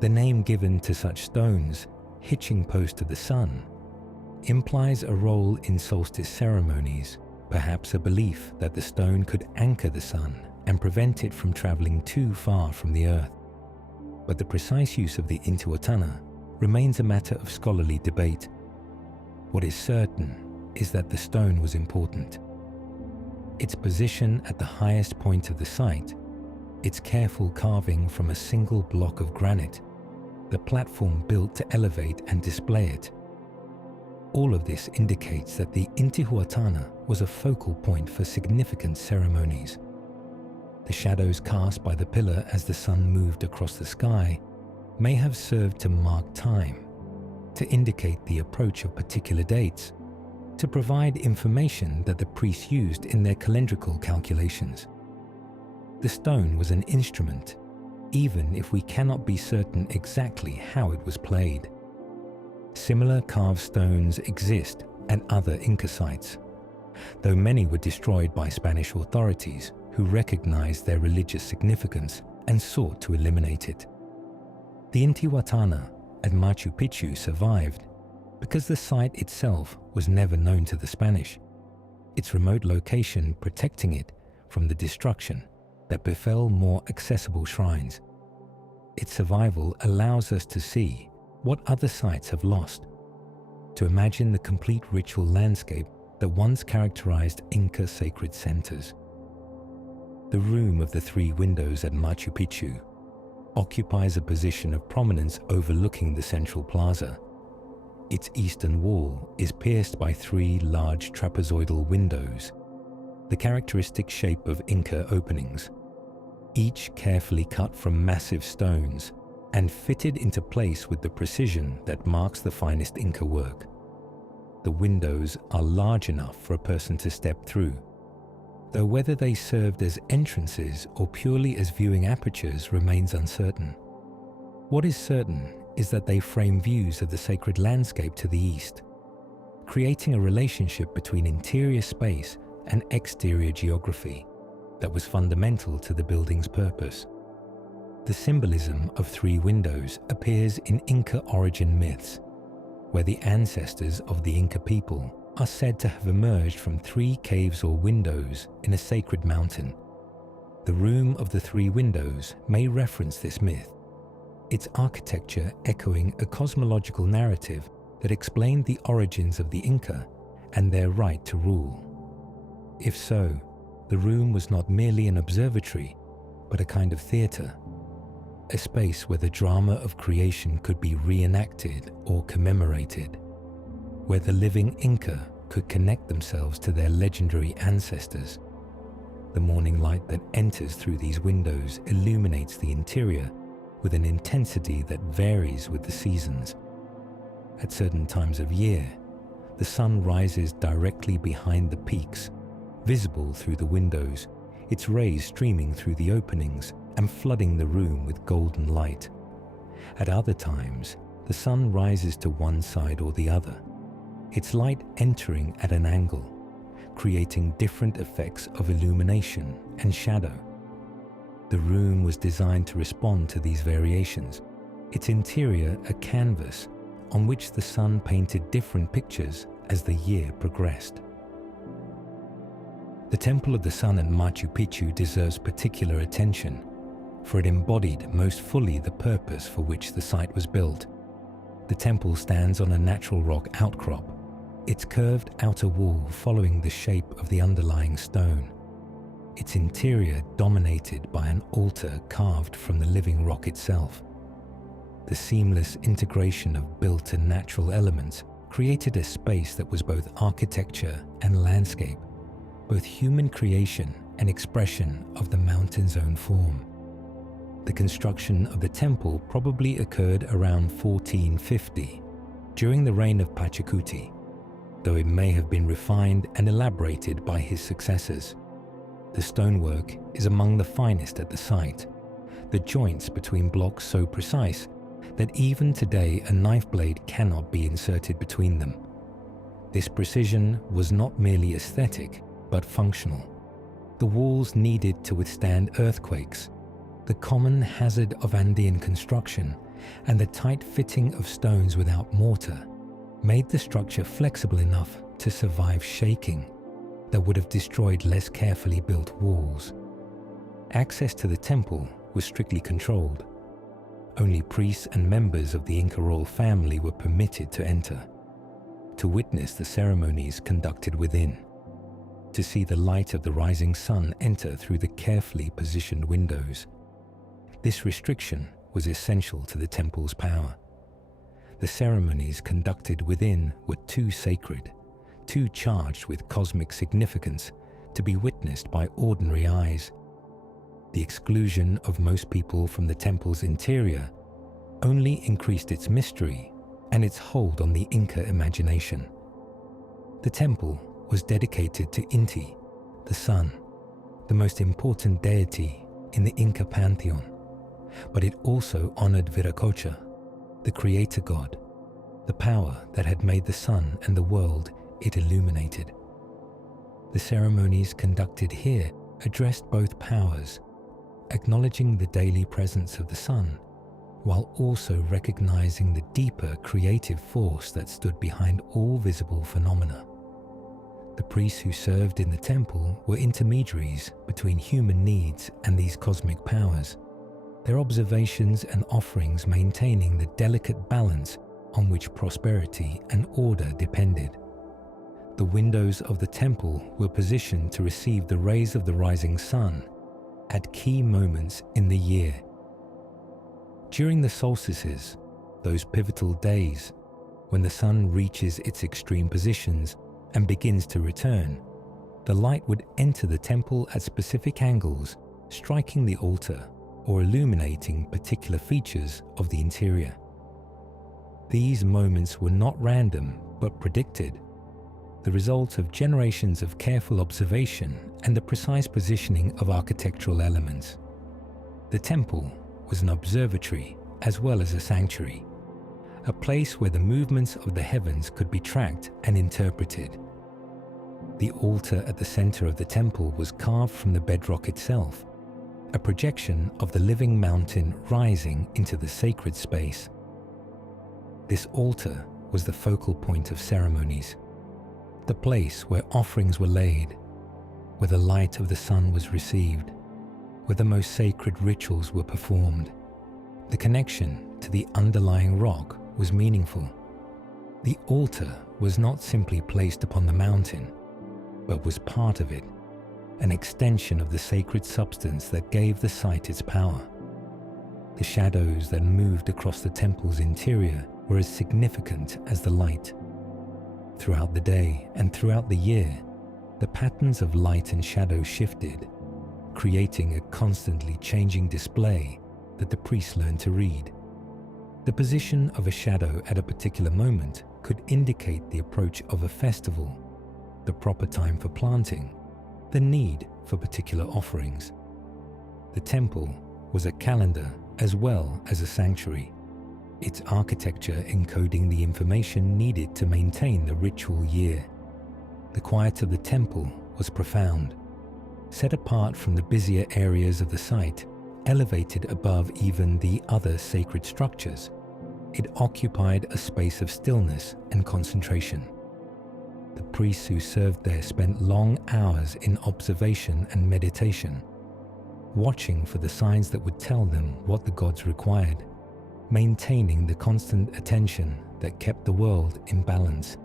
The name given to such stones, hitching post to the sun, implies a role in solstice ceremonies, perhaps a belief that the stone could anchor the sun and prevent it from traveling too far from the earth. But the precise use of the Intihuatana remains a matter of scholarly debate. What is certain is that the stone was important. Its position at the highest point of the site, its careful carving from a single block of granite, the platform built to elevate and display it. All of this indicates that the Intihuatana was a focal point for significant ceremonies. The shadows cast by the pillar as the sun moved across the sky may have served to mark time, to indicate the approach of particular dates, to provide information that the priests used in their calendrical calculations. The stone was an instrument, even if we cannot be certain exactly how it was played. Similar carved stones exist at other Inca sites, though many were destroyed by Spanish authorities who recognized their religious significance and sought to eliminate it. The Intihuatana at Machu Picchu survived because the site itself was never known to the Spanish, its remote location protecting it from the destruction that befell more accessible shrines. Its survival allows us to see what other sites have lost, to imagine the complete ritual landscape that once characterized Inca sacred centers. The room of the 3 windows at Machu Picchu occupies a position of prominence overlooking the central plaza. Its eastern wall is pierced by 3 large trapezoidal windows, the characteristic shape of Inca openings, each carefully cut from massive stones and fitted into place with the precision that marks the finest Inca work. The windows are large enough for a person to step through, though whether they served as entrances or purely as viewing apertures remains uncertain. What is certain is that they frame views of the sacred landscape to the east, creating a relationship between interior space and exterior geography that was fundamental to the building's purpose. The symbolism of three windows appears in Inca origin myths, where the ancestors of the Inca people are said to have emerged from three caves or windows in a sacred mountain. The Room of the Three Windows may reference this myth, its architecture echoing a cosmological narrative that explained the origins of the Inca and their right to rule. If so, the room was not merely an observatory, but a kind of theatre, a space where the drama of creation could be reenacted or commemorated, where the living Inca could connect themselves to their legendary ancestors. The morning light that enters through these windows illuminates the interior with an intensity that varies with the seasons. At certain times of year, the sun rises directly behind the peaks, visible through the windows, its rays streaming through the openings and flooding the room with golden light. At other times, the sun rises to one side or the other, its light entering at an angle, creating different effects of illumination and shadow. The room was designed to respond to these variations, its interior a canvas on which the sun painted different pictures as the year progressed. The Temple of the Sun at Machu Picchu deserves particular attention, for it embodied most fully the purpose for which the site was built. The temple stands on a natural rock outcrop, its curved outer wall following the shape of the underlying stone, its interior dominated by an altar carved from the living rock itself. The seamless integration of built and natural elements created a space that was both architecture and landscape, both human creation and expression of the mountain's own form. The construction of the temple probably occurred around 1450, during the reign of Pachacuti, though it may have been refined and elaborated by his successors. The stonework is among the finest at the site, the joints between blocks so precise that even today a knife blade cannot be inserted between them. This precision was not merely aesthetic, but functional. The walls needed to withstand earthquakes, the common hazard of Andean construction, and the tight fitting of stones without mortar made the structure flexible enough to survive shaking that would have destroyed less carefully built walls. Access to the temple was strictly controlled. Only priests and members of the Inca royal family were permitted to enter, to witness the ceremonies conducted within, to see the light of the rising sun enter through the carefully positioned windows. This restriction was essential to the temple's power. The ceremonies conducted within were too sacred, too charged with cosmic significance to be witnessed by ordinary eyes. The exclusion of most people from the temple's interior only increased its mystery and its hold on the Inca imagination. The temple was dedicated to Inti, the sun, the most important deity in the Inca pantheon, but it also honored Viracocha, the creator god, the power that had made the sun and the world it illuminated. The ceremonies conducted here addressed both powers, acknowledging the daily presence of the sun, while also recognizing the deeper creative force that stood behind all visible phenomena. The priests who served in the temple were intermediaries between human needs and these cosmic powers, their observations and offerings maintaining the delicate balance on which prosperity and order depended. The windows of the temple were positioned to receive the rays of the rising sun at key moments in the year. During the solstices, those pivotal days when the sun reaches its extreme positions and begins to return, the light would enter the temple at specific angles, striking the altar or illuminating particular features of the interior. These moments were not random, but predicted, the result of generations of careful observation and the precise positioning of architectural elements. The temple was an observatory as well as a sanctuary, a place where the movements of the heavens could be tracked and interpreted. The altar at the center of the temple was carved from the bedrock itself, a projection of the living mountain rising into the sacred space. This altar was the focal point of ceremonies, the place where offerings were laid, where the light of the sun was received, where the most sacred rituals were performed. The connection to the underlying rock was meaningful. The altar was not simply placed upon the mountain, but was part of it, an extension of the sacred substance that gave the site its power. The shadows that moved across the temple's interior were as significant as the light. Throughout the day and throughout the year, the patterns of light and shadow shifted, creating a constantly changing display that the priests learned to read. The position of a shadow at a particular moment could indicate the approach of a festival, the proper time for planting, the need for particular offerings. The temple was a calendar as well as a sanctuary, its architecture encoding the information needed to maintain the ritual year. The quiet of the temple was profound, set apart from the busier areas of the site, elevated above even the other sacred structures. It occupied a space of stillness and concentration. The priests who served there spent long hours in observation and meditation, watching for the signs that would tell them what the gods required, maintaining the constant attention that kept the world in balance.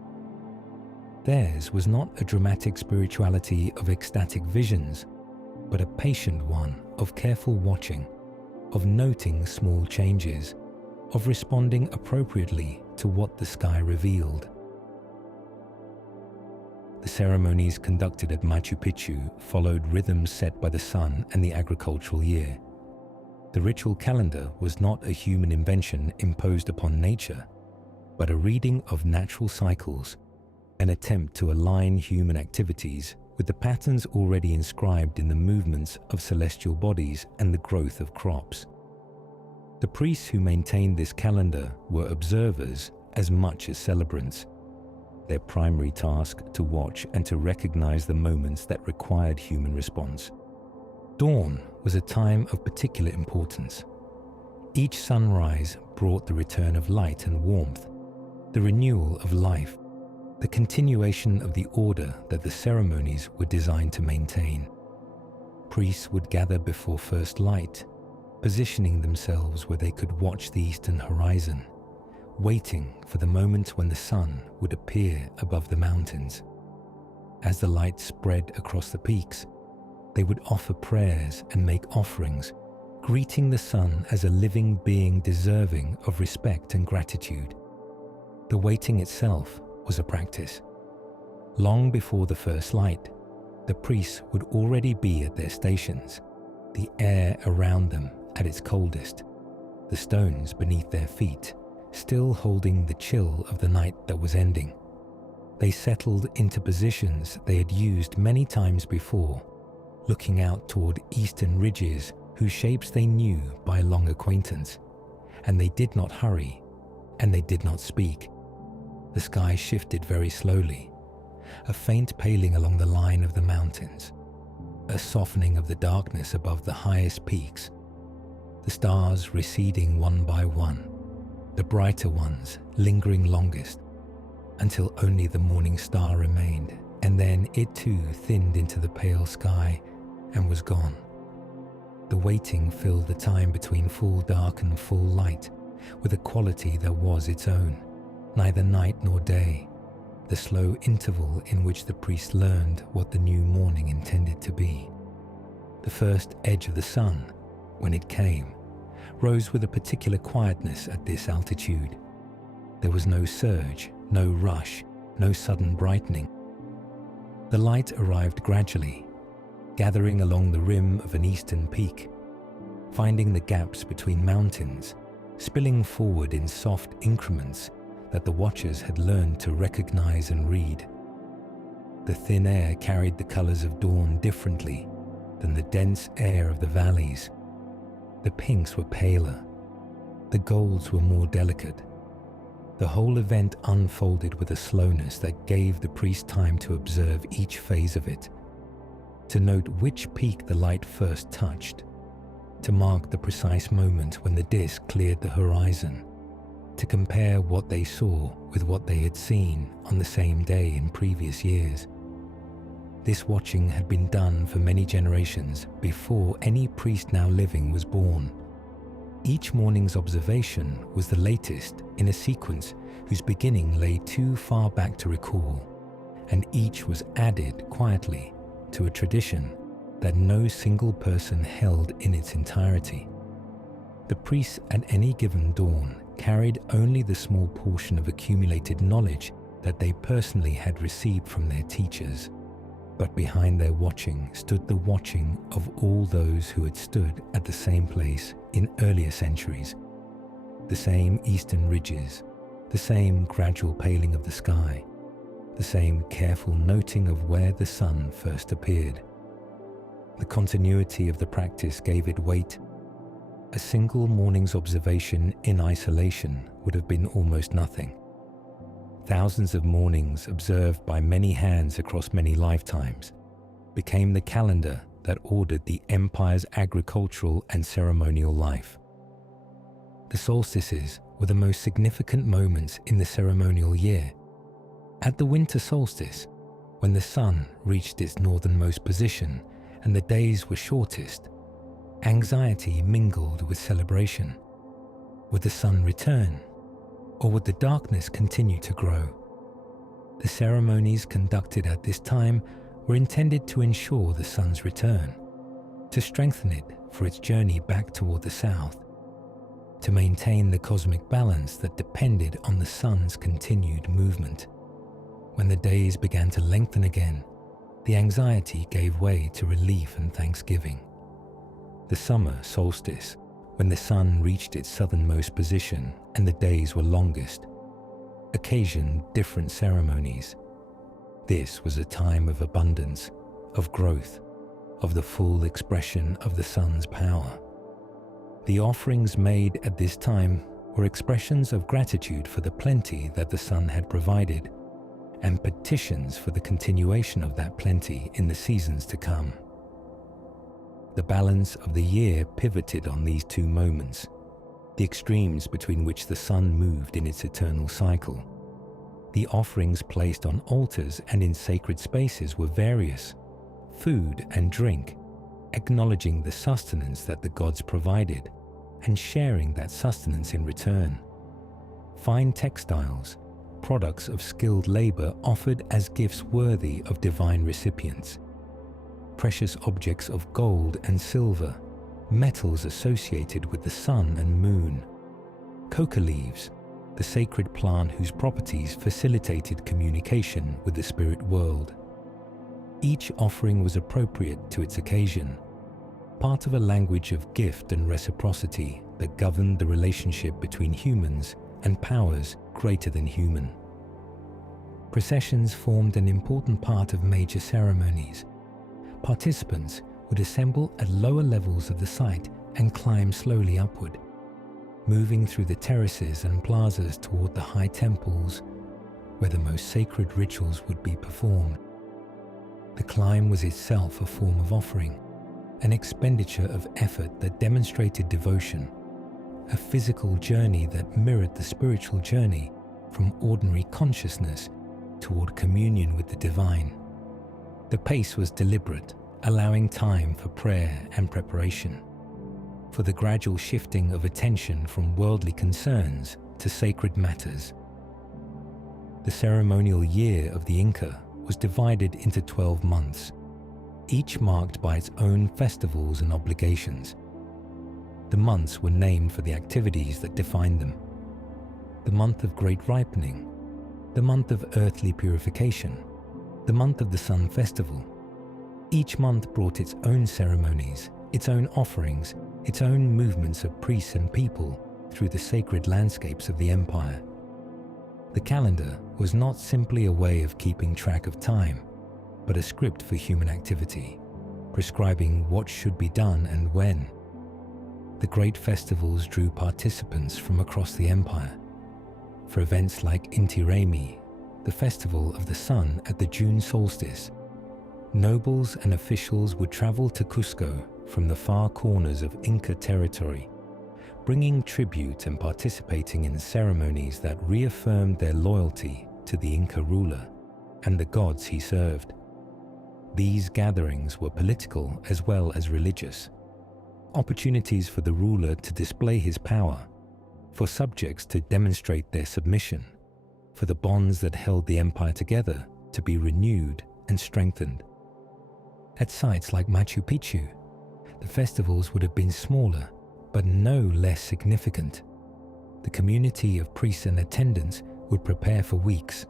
Theirs was not a dramatic spirituality of ecstatic visions, but a patient one of careful watching, of noting small changes, of responding appropriately to what the sky revealed. The ceremonies conducted at Machu Picchu followed rhythms set by the sun and the agricultural year. The ritual calendar was not a human invention imposed upon nature, but a reading of natural cycles, an attempt to align human activities with the patterns already inscribed in the movements of celestial bodies and the growth of crops. The priests who maintained this calendar were observers as much as celebrants, their primary task to watch and to recognize the moments that required human response. Dawn was a time of particular importance. Each sunrise brought the return of light and warmth, the renewal of life, the continuation of the order that the ceremonies were designed to maintain. Priests would gather before first light, positioning themselves where they could watch the eastern horizon, waiting for the moment when the sun would appear above the mountains. As the light spread across the peaks, they would offer prayers and make offerings, greeting the sun as a living being deserving of respect and gratitude. The waiting itself was a practice. Long before the first light, the priests would already be at their stations, the air around them at its coldest, the stones beneath their feet still holding the chill of the night that was ending. They settled into positions they had used many times before, looking out toward eastern ridges whose shapes they knew by long acquaintance, and they did not hurry, and they did not speak. The sky shifted very slowly, a faint paling along the line of the mountains, a softening of the darkness above the highest peaks, the stars receding one by one, the brighter ones lingering longest, until only the morning star remained, and then it too thinned into the pale sky and was gone. The waiting filled the time between full dark and full light with a quality that was its own, neither night nor day, the slow interval in which the priest learned what the new morning intended to be. The first edge of the sun, when it came, rose with a particular quietness at this altitude. There was no surge, no rush, no sudden brightening. The light arrived gradually, gathering along the rim of an eastern peak, finding the gaps between mountains, spilling forward in soft increments that the watchers had learned to recognize and read. The thin air carried the colors of dawn differently than the dense air of the valleys. The pinks were paler, the golds were more delicate. The whole event unfolded with a slowness that gave the priest time to observe each phase of it, to note which peak the light first touched, to mark the precise moment when the disk cleared the horizon, to compare what they saw with what they had seen on the same day in previous years. This watching had been done for many generations before any priest now living was born. Each morning's observation was the latest in a sequence whose beginning lay too far back to recall, and each was added quietly to a tradition that no single person held in its entirety. The priests at any given dawn carried only the small portion of accumulated knowledge that they personally had received from their teachers. But behind their watching stood the watching of all those who had stood at the same place in earlier centuries. The same eastern ridges, the same gradual paling of the sky, the same careful noting of where the sun first appeared. The continuity of the practice gave it weight. A single morning's observation in isolation would have been almost nothing. Thousands of mornings observed by many hands across many lifetimes became the calendar that ordered the empire's agricultural and ceremonial life. The solstices were the most significant moments in the ceremonial year. At the winter solstice, when the sun reached its northernmost position and the days were shortest, anxiety mingled with celebration. Would the sun return, or would the darkness continue to grow? The ceremonies conducted at this time were intended to ensure the sun's return, to strengthen it for its journey back toward the south, to maintain the cosmic balance that depended on the sun's continued movement. When the days began to lengthen again, the anxiety gave way to relief and thanksgiving. The summer solstice, when the sun reached its southernmost position and the days were longest, occasioned different ceremonies. This was a time of abundance, of growth, of the full expression of the sun's power. The offerings made at this time were expressions of gratitude for the plenty that the sun had provided, and petitions for the continuation of that plenty in the seasons to come. The balance of the year pivoted on these two moments, the extremes between which the sun moved in its eternal cycle. The offerings placed on altars and in sacred spaces were various: food and drink, acknowledging the sustenance that the gods provided and sharing that sustenance in return. Fine textiles, products of skilled labor offered as gifts worthy of divine recipients. Precious objects of gold and silver, metals associated with the sun and moon. Coca leaves, the sacred plant whose properties facilitated communication with the spirit world. Each offering was appropriate to its occasion, part of a language of gift and reciprocity that governed the relationship between humans and powers greater than human. Processions formed an important part of major ceremonies. Participants would assemble at lower levels of the site and climb slowly upward, moving through the terraces and plazas toward the high temples where the most sacred rituals would be performed. The climb was itself a form of offering, an expenditure of effort that demonstrated devotion, a physical journey that mirrored the spiritual journey from ordinary consciousness toward communion with the divine. The pace was deliberate, allowing time for prayer and preparation, for the gradual shifting of attention from worldly concerns to sacred matters. The ceremonial year of the Inca was divided into 12 months, each marked by its own festivals and obligations. The months were named for the activities that defined them. The month of great ripening, the month of earthly purification, the month of the sun festival. Each month brought its own ceremonies, its own offerings, its own movements of priests and people through the sacred landscapes of the empire. The calendar was not simply a way of keeping track of time, but a script for human activity, prescribing what should be done and when. The great festivals drew participants from across the empire. For events like Inti Raymi, the festival of the sun at the June solstice, nobles and officials would travel to Cusco from the far corners of Inca territory, bringing tribute and participating in ceremonies that reaffirmed their loyalty to the Inca ruler and the gods he served. These gatherings were political as well as religious, opportunities for the ruler to display his power, for subjects to demonstrate their submission, for the bonds that held the empire together to be renewed and strengthened. At sites like Machu Picchu, the festivals would have been smaller, but no less significant. The community of priests and attendants would prepare for weeks,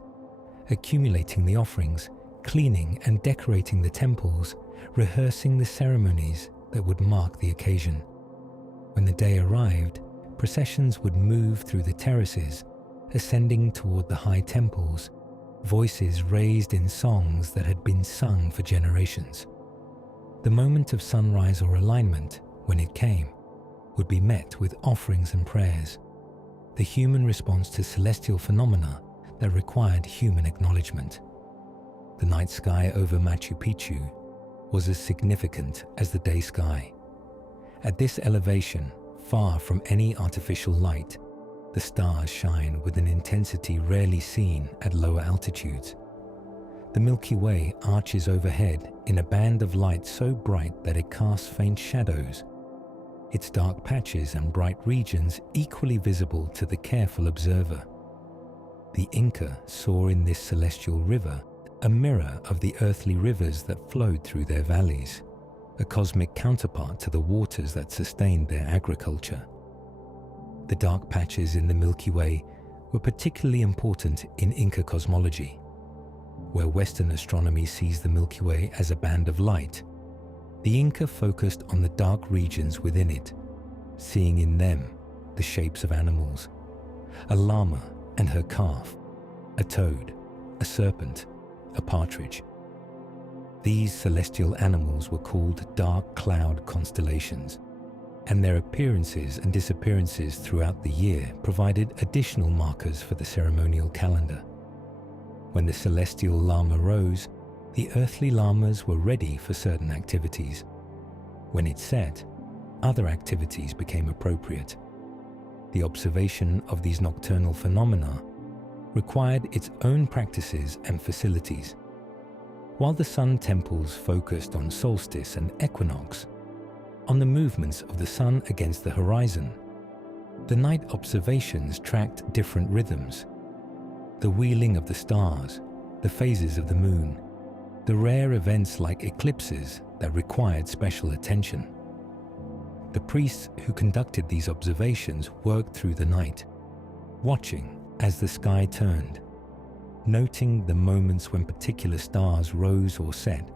accumulating the offerings, cleaning and decorating the temples, rehearsing the ceremonies that would mark the occasion. When the day arrived, processions would move through the terraces, ascending toward the high temples, voices raised in songs that had been sung for generations. The moment of sunrise or alignment, when it came, would be met with offerings and prayers, the human response to celestial phenomena that required human acknowledgement. The night sky over Machu Picchu was as significant as the day sky. At this elevation, far from any artificial light, the stars shine with an intensity rarely seen at lower altitudes. The Milky Way arches overhead in a band of light so bright that it casts faint shadows, its dark patches and bright regions equally visible to the careful observer. The Inca saw in this celestial river a mirror of the earthly rivers that flowed through their valleys, a cosmic counterpart to the waters that sustained their agriculture. The dark patches in the Milky Way were particularly important in Inca cosmology. Where Western astronomy sees the Milky Way as a band of light, the Inca focused on the dark regions within it, seeing in them the shapes of animals: a llama and her calf, a toad, a serpent, a partridge. These celestial animals were called dark cloud constellations, and their appearances and disappearances throughout the year provided additional markers for the ceremonial calendar. When the celestial llama rose, the earthly llamas were ready for certain activities. When it set, other activities became appropriate. The observation of these nocturnal phenomena required its own practices and facilities. While the sun temples focused on solstice and equinox, on the movements of the sun against the horizon, the night observations tracked different rhythms: the wheeling of the stars, the phases of the moon, the rare events like eclipses that required special attention. The priests who conducted these observations worked through the night, watching as the sky turned, noting the moments when particular stars rose or set,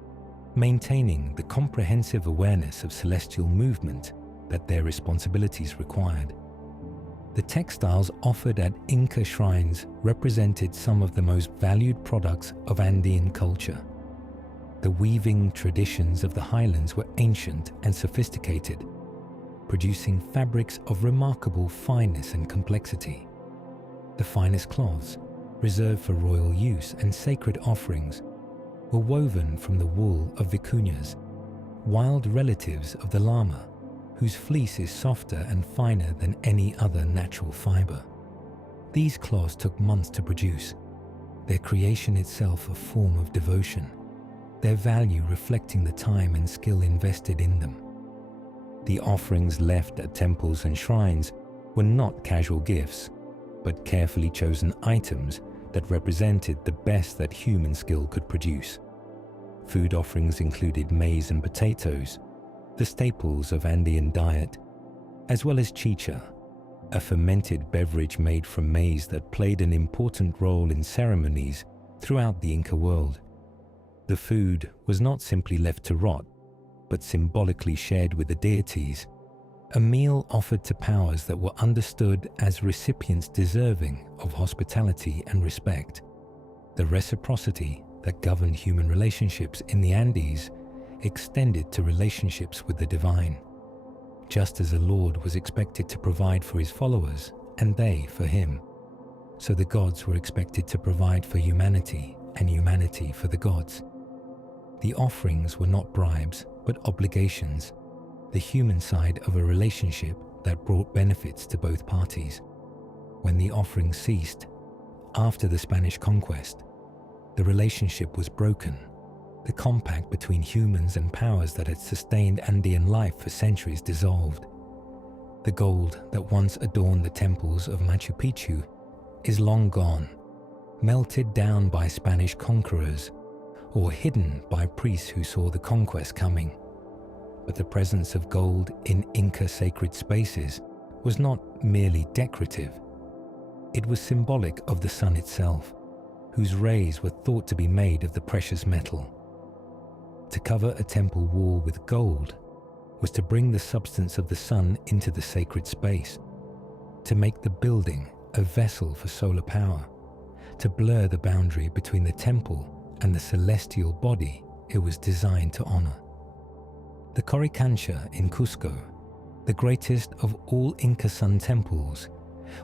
maintaining the comprehensive awareness of celestial movement that their responsibilities required. The textiles offered at Inca shrines represented some of the most valued products of Andean culture. The weaving traditions of the highlands were ancient and sophisticated, producing fabrics of remarkable fineness and complexity. The finest cloths, reserved for royal use and sacred offerings, were woven from the wool of vicuñas, wild relatives of the llama, whose fleece is softer and finer than any other natural fiber. These cloths took months to produce, their creation itself a form of devotion, their value reflecting the time and skill invested in them. The offerings left at temples and shrines were not casual gifts, but carefully chosen items that represented the best that human skill could produce. Food offerings included maize and potatoes, the staples of Andean diet, as well as chicha, a fermented beverage made from maize that played an important role in ceremonies throughout the Inca world. The food was not simply left to rot, but symbolically shared with the deities, a meal offered to powers that were understood as recipients deserving of hospitality and respect. The reciprocity that governed human relationships in the Andes extended to relationships with the divine. just as a lord was expected to provide for his followers and they for him, so the gods were expected to provide for humanity and humanity for the gods. The offerings were not bribes, but obligations, the human side of a relationship that brought benefits to both parties. When the offerings ceased, after the Spanish conquest, the relationship was broken. The compact between humans and powers that had sustained Andean life for centuries dissolved. The gold that once adorned the temples of Machu Picchu is long gone, melted down by Spanish conquerors, or hidden by priests who saw the conquest coming. But the presence of gold in Inca sacred spaces was not merely decorative. It was symbolic of the sun itself, whose rays were thought to be made of the precious metal. To cover a temple wall with gold was to bring the substance of the sun into the sacred space, to make the building a vessel for solar power, to blur the boundary between the temple and the celestial body it was designed to honor. The Coricancha in Cusco, the greatest of all Inca sun temples,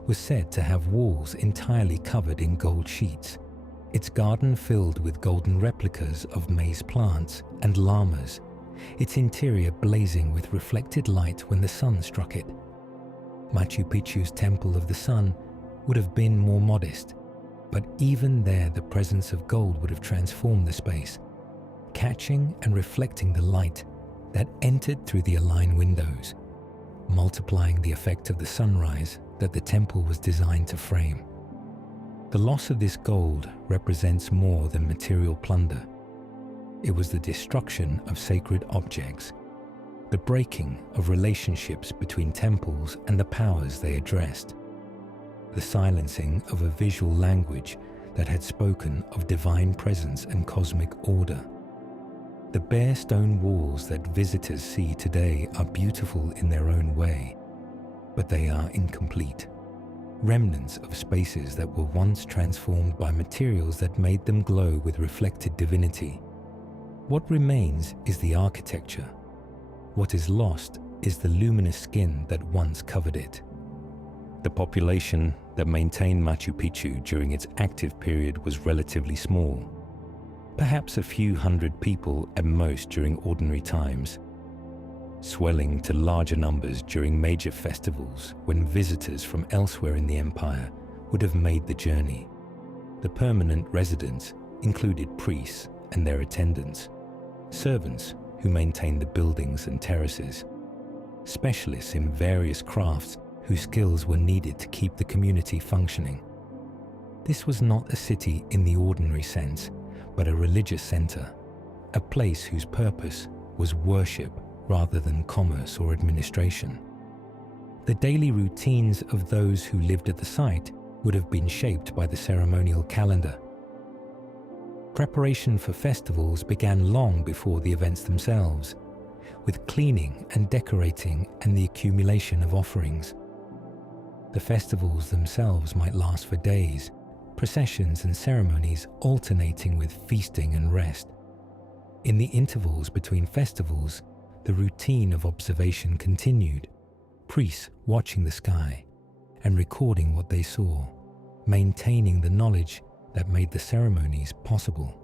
was said to have walls entirely covered in gold sheets, its garden filled with golden replicas of maize plants and llamas, its interior blazing with reflected light when the sun struck it. Machu Picchu's Temple of the Sun would have been more modest, but even there the presence of gold would have transformed the space, catching and reflecting the light that entered through the aligned windows, multiplying the effect of the sunrise that the temple was designed to frame. The loss of this gold represents more than material plunder. It was the destruction of sacred objects, the breaking of relationships between temples and the powers they addressed, the silencing of a visual language that had spoken of divine presence and cosmic order. The bare stone walls that visitors see today are beautiful in their own way, but they are incomplete. Remnants of spaces that were once transformed by materials that made them glow with reflected divinity. What remains is the architecture. What is lost is the luminous skin that once covered it. The population that maintained Machu Picchu during its active period was relatively small, perhaps a few hundred people at most during ordinary times, swelling to larger numbers during major festivals when visitors from elsewhere in the empire would have made the journey. The permanent residents included priests and their attendants, servants who maintained the buildings and terraces, specialists in various crafts whose skills were needed to keep the community functioning. This was not a city in the ordinary sense, but a religious center, a place whose purpose was worship rather than commerce or administration. The daily routines of those who lived at the site would have been shaped by the ceremonial calendar. Preparation for festivals began long before the events themselves, with cleaning and decorating and the accumulation of offerings. The festivals themselves might last for days, processions and ceremonies alternating with feasting and rest. In the intervals between festivals, the routine of observation continued, priests watching the sky and recording what they saw, maintaining the knowledge that made the ceremonies possible.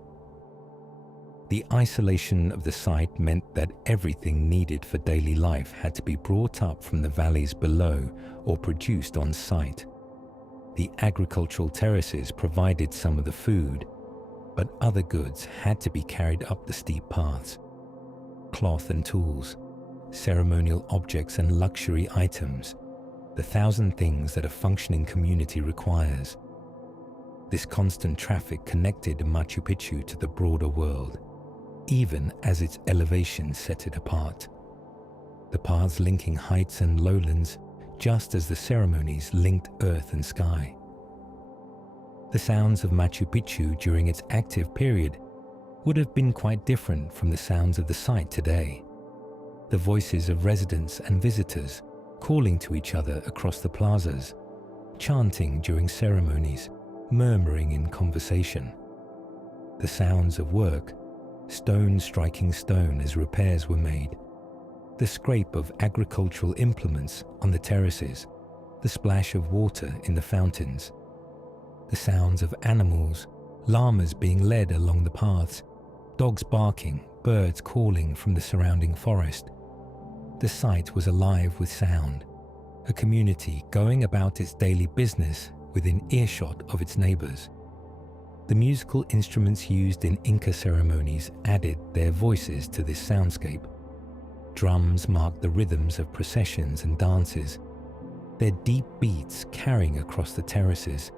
The isolation of the site meant that everything needed for daily life had to be brought up from the valleys below or produced on site. The agricultural terraces provided some of the food, but other goods had to be carried up the steep paths. Cloth and tools, ceremonial objects and luxury items, the 1,000 things that a functioning community requires. This constant traffic connected Machu Picchu to the broader world, even as its elevation set it apart. The paths linking heights and lowlands, just as the ceremonies linked earth and sky. The sounds of Machu Picchu during its active period would have been quite different from the sounds of the site today. The voices of residents and visitors calling to each other across the plazas, chanting during ceremonies, murmuring in conversation. The sounds of work, stone striking stone as repairs were made, The scrape of agricultural implements on the terraces, the splash of water in the fountains, the sounds of animals, llamas being led along the paths, dogs barking, birds calling from the surrounding forest. The site was alive with sound, a community going about its daily business within earshot of its neighbors. The musical instruments used in Inca ceremonies added their voices to this soundscape. Drums marked the rhythms of processions and dances, their deep beats carrying across the terraces.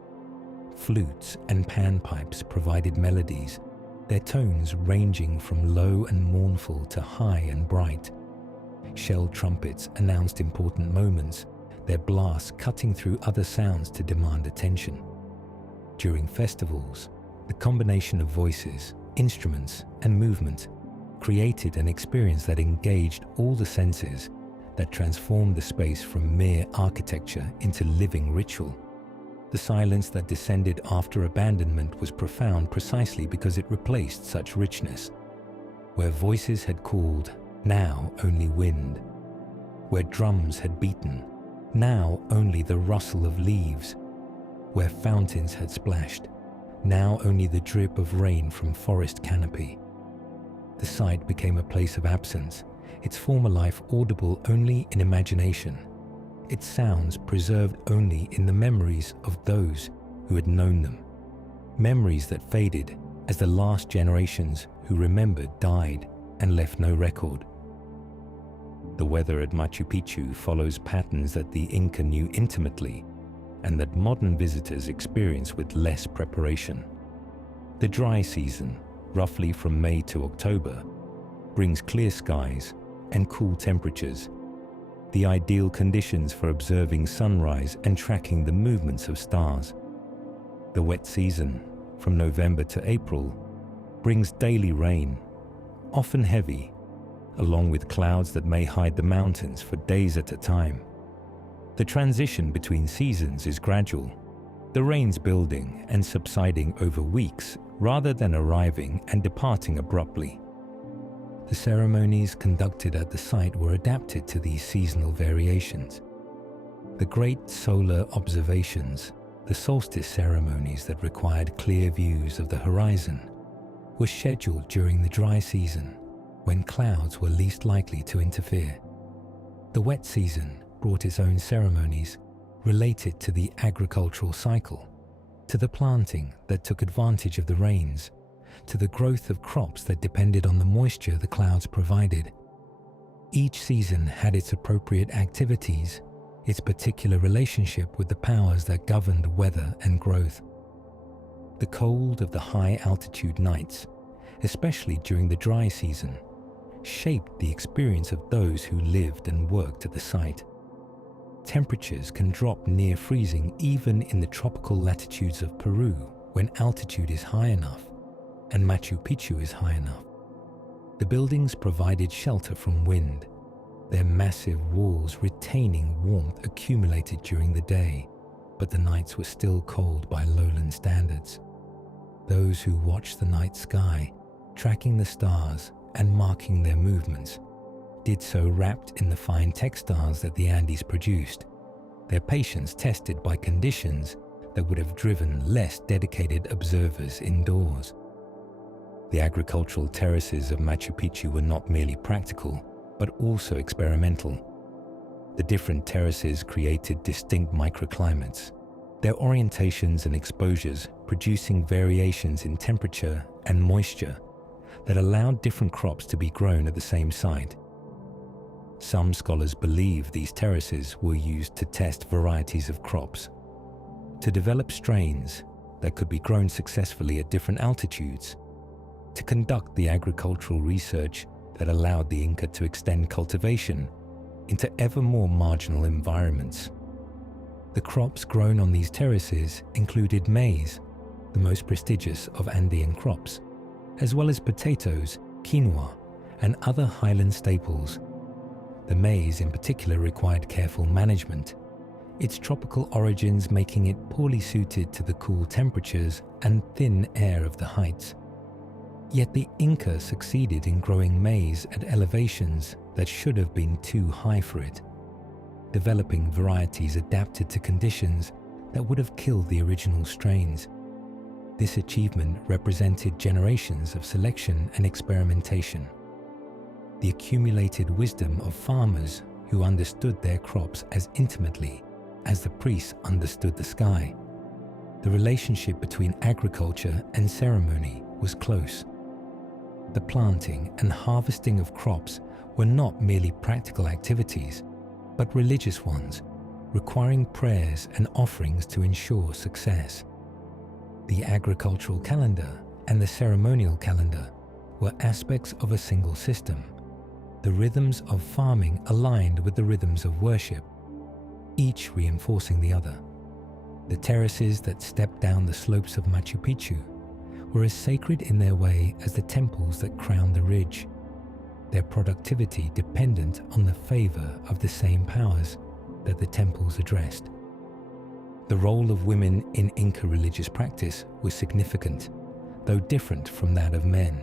Flutes and panpipes provided melodies, their tones ranging from low and mournful to high and bright. Shell trumpets announced important moments, their blasts cutting through other sounds to demand attention. During festivals, the combination of voices, instruments, and movement created an experience that engaged all the senses, that transformed the space from mere architecture into living ritual. The silence that descended after abandonment was profound precisely because it replaced such richness. Where voices had called, now only wind. Where drums had beaten, now only the rustle of leaves. Where fountains had splashed, now only the drip of rain from forest canopy. The site became a place of absence, its former life audible only in imagination, its sounds preserved only in the memories of those who had known them, memories that faded as the last generations who remembered died and left no record. The weather at Machu Picchu follows patterns that the Inca knew intimately and that modern visitors experience with less preparation. The dry season, roughly from May to October, brings clear skies and cool temperatures, the ideal conditions for observing sunrise and tracking the movements of stars. The wet season, from November to April, brings daily rain, often heavy, along with clouds that may hide the mountains for days at a time. The transition between seasons is gradual, the rains building and subsiding over weeks rather than arriving and departing abruptly. The ceremonies conducted at the site were adapted to these seasonal variations. The great solar observations, the solstice ceremonies that required clear views of the horizon, were scheduled during the dry season, when clouds were least likely to interfere. The wet season brought its own ceremonies related to the agricultural cycle, to the planting that took advantage of the rains, to the growth of crops that depended on the moisture the clouds provided. Each season had its appropriate activities, its particular relationship with the powers that governed weather and growth. The cold of the high-altitude nights, especially during the dry season, shaped the experience of those who lived and worked at the site. Temperatures can drop near freezing even in the tropical latitudes of Peru when altitude is high enough and Machu Picchu is high enough. The buildings provided shelter from wind, their massive walls retaining warmth accumulated during the day, but the nights were still cold by lowland standards. Those who watched the night sky, tracking the stars and marking their movements, did so wrapped in the fine textiles that the Andes produced, their patience tested by conditions that would have driven less dedicated observers indoors. The agricultural terraces of Machu Picchu were not merely practical, but also experimental. The different terraces created distinct microclimates, their orientations and exposures producing variations in temperature and moisture that allowed different crops to be grown at the same site. Some scholars believe these terraces were used to test varieties of crops, to develop strains that could be grown successfully at different altitudes, to conduct the agricultural research that allowed the Inca to extend cultivation into ever more marginal environments. The crops grown on these terraces included maize, the most prestigious of Andean crops, as well as potatoes, quinoa, and other highland staples. The maize in particular required careful management, its tropical origins making it poorly suited to the cool temperatures and thin air of the heights. Yet the Inca succeeded in growing maize at elevations that should have been too high for it, developing varieties adapted to conditions that would have killed the original strains. This achievement represented generations of selection and experimentation. The accumulated wisdom of farmers who understood their crops as intimately as the priests understood the sky. The relationship between agriculture and ceremony was close. The planting and harvesting of crops were not merely practical activities, but religious ones, requiring prayers and offerings to ensure success. The agricultural calendar and the ceremonial calendar were aspects of a single system. The rhythms of farming aligned with the rhythms of worship, each reinforcing the other. The terraces that stepped down the slopes of Machu Picchu were as sacred in their way as the temples that crowned the ridge, their productivity dependent on the favor of the same powers that the temples addressed. The role of women in Inca religious practice was significant, though different from that of men.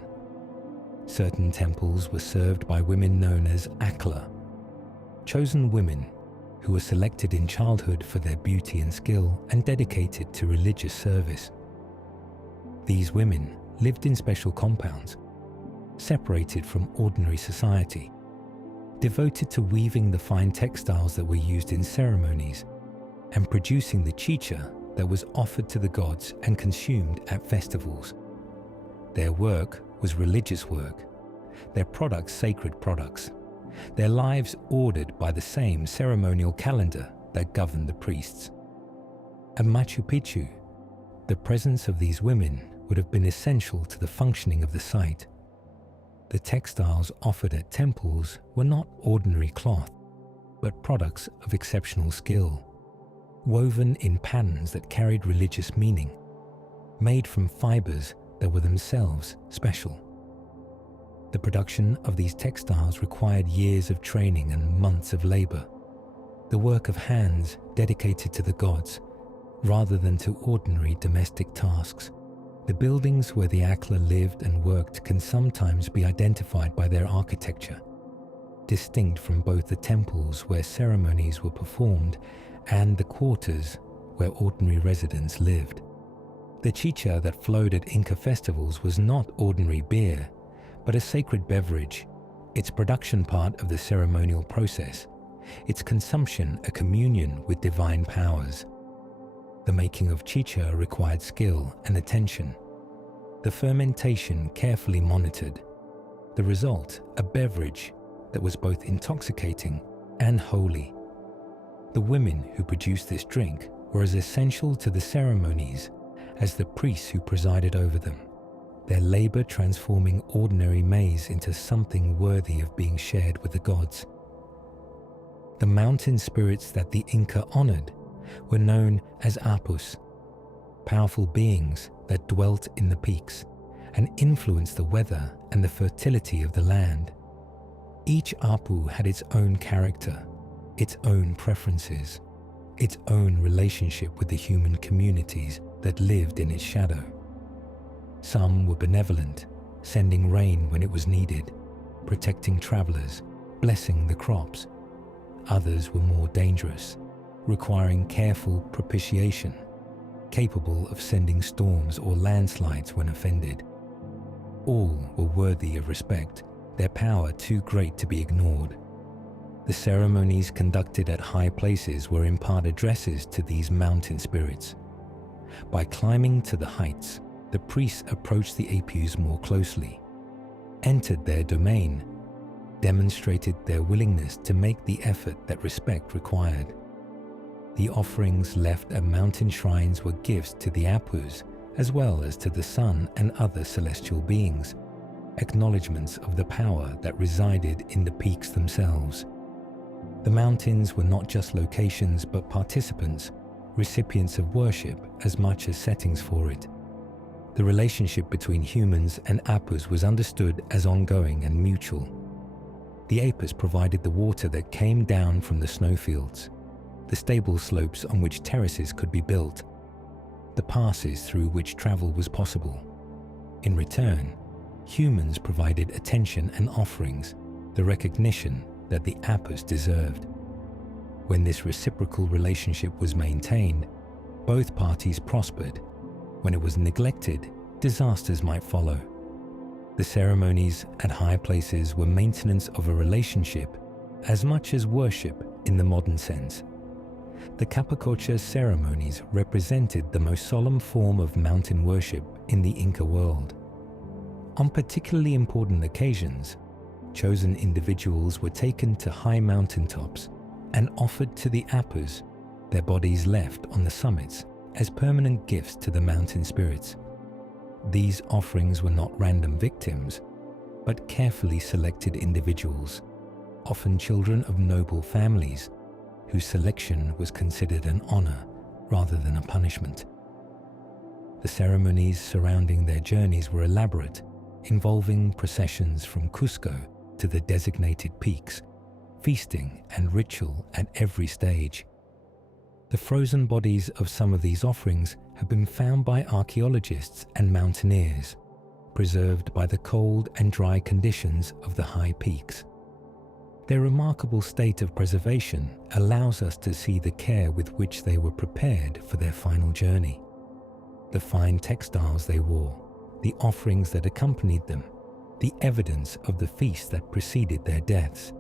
Certain temples were served by women known as akla, chosen women who were selected in childhood for their beauty and skill and dedicated to religious service. These women lived in special compounds, separated from ordinary society, devoted to weaving the fine textiles that were used in ceremonies and producing the chicha that was offered to the gods and consumed at festivals. Their work was religious work, their products sacred products, their lives ordered by the same ceremonial calendar that governed the priests. At Machu Picchu, the presence of these women would have been essential to the functioning of the site. The textiles offered at temples were not ordinary cloth, but products of exceptional skill, woven in patterns that carried religious meaning, made from fibers that were themselves special. The production of these textiles required years of training and months of labor, the work of hands dedicated to the gods rather than to ordinary domestic tasks. The buildings where the Akla lived and worked can sometimes be identified by their architecture, distinct from both the temples where ceremonies were performed and the quarters where ordinary residents lived. The chicha that flowed at Inca festivals was not ordinary beer, but a sacred beverage, its production part of the ceremonial process, its consumption a communion with divine powers. The making of chicha required skill and attention, the fermentation carefully monitored, the result a beverage that was both intoxicating and holy. The women who produced this drink were as essential to the ceremonies as the priests who presided over them, their labor transforming ordinary maize into something worthy of being shared with the gods. The mountain spirits that the Inca honored were known as apus, powerful beings that dwelt in the peaks and influenced the weather and the fertility of the land. Each apu had its own character, its own preferences, its own relationship with the human communities that lived in its shadow. Some were benevolent, sending rain when it was needed, protecting travelers, blessing the crops. Others were more dangerous, requiring careful propitiation, capable of sending storms or landslides when offended. All were worthy of respect, their power too great to be ignored. The ceremonies conducted at high places were in part addresses to these mountain spirits. By climbing to the heights, the priests approached the apus more closely, entered their domain, demonstrated their willingness to make the effort that respect required. The offerings left at mountain shrines were gifts to the apus, as well as to the sun and other celestial beings, acknowledgements of the power that resided in the peaks themselves. The mountains were not just locations but participants, recipients of worship as much as settings for it. The relationship between humans and apus was understood as ongoing and mutual. The apus provided the water that came down from the snowfields, the stable slopes on which terraces could be built, the passes through which travel was possible. In return, humans provided attention and offerings, the recognition that the Apus deserved. When this reciprocal relationship was maintained, both parties prospered. When it was neglected, disasters might follow. The ceremonies at high places were maintenance of a relationship as much as worship in the modern sense. The Capacocha ceremonies represented the most solemn form of mountain worship in the Inca world. On particularly important occasions, chosen individuals were taken to high mountaintops and offered to the Apus, their bodies left on the summits as permanent gifts to the mountain spirits. These offerings were not random victims, but carefully selected individuals, often children of noble families, whose selection was considered an honor rather than a punishment. The ceremonies surrounding their journeys were elaborate, involving processions from Cusco to the designated peaks, feasting and ritual at every stage. The frozen bodies of some of these offerings have been found by archaeologists and mountaineers, preserved by the cold and dry conditions of the high peaks. Their remarkable state of preservation allows us to see the care with which they were prepared for their final journey. The fine textiles they wore, the offerings that accompanied them, the evidence of the feast that preceded their deaths.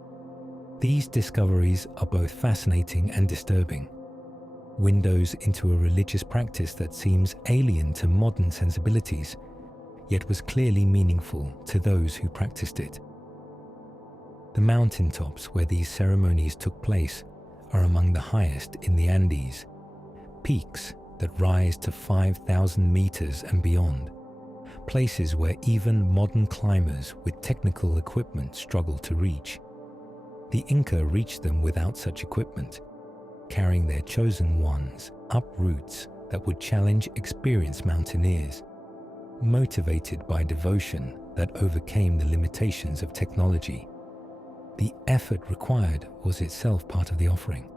These discoveries are both fascinating and disturbing, windows into a religious practice that seems alien to modern sensibilities, yet was clearly meaningful to those who practiced it. The mountaintops where these ceremonies took place are among the highest in the Andes, peaks that rise to 5,000 meters and beyond, places where even modern climbers with technical equipment struggle to reach. The Inca reached them without such equipment, carrying their chosen ones up routes that would challenge experienced mountaineers, motivated by devotion that overcame the limitations of technology. The effort required was itself part of the offering,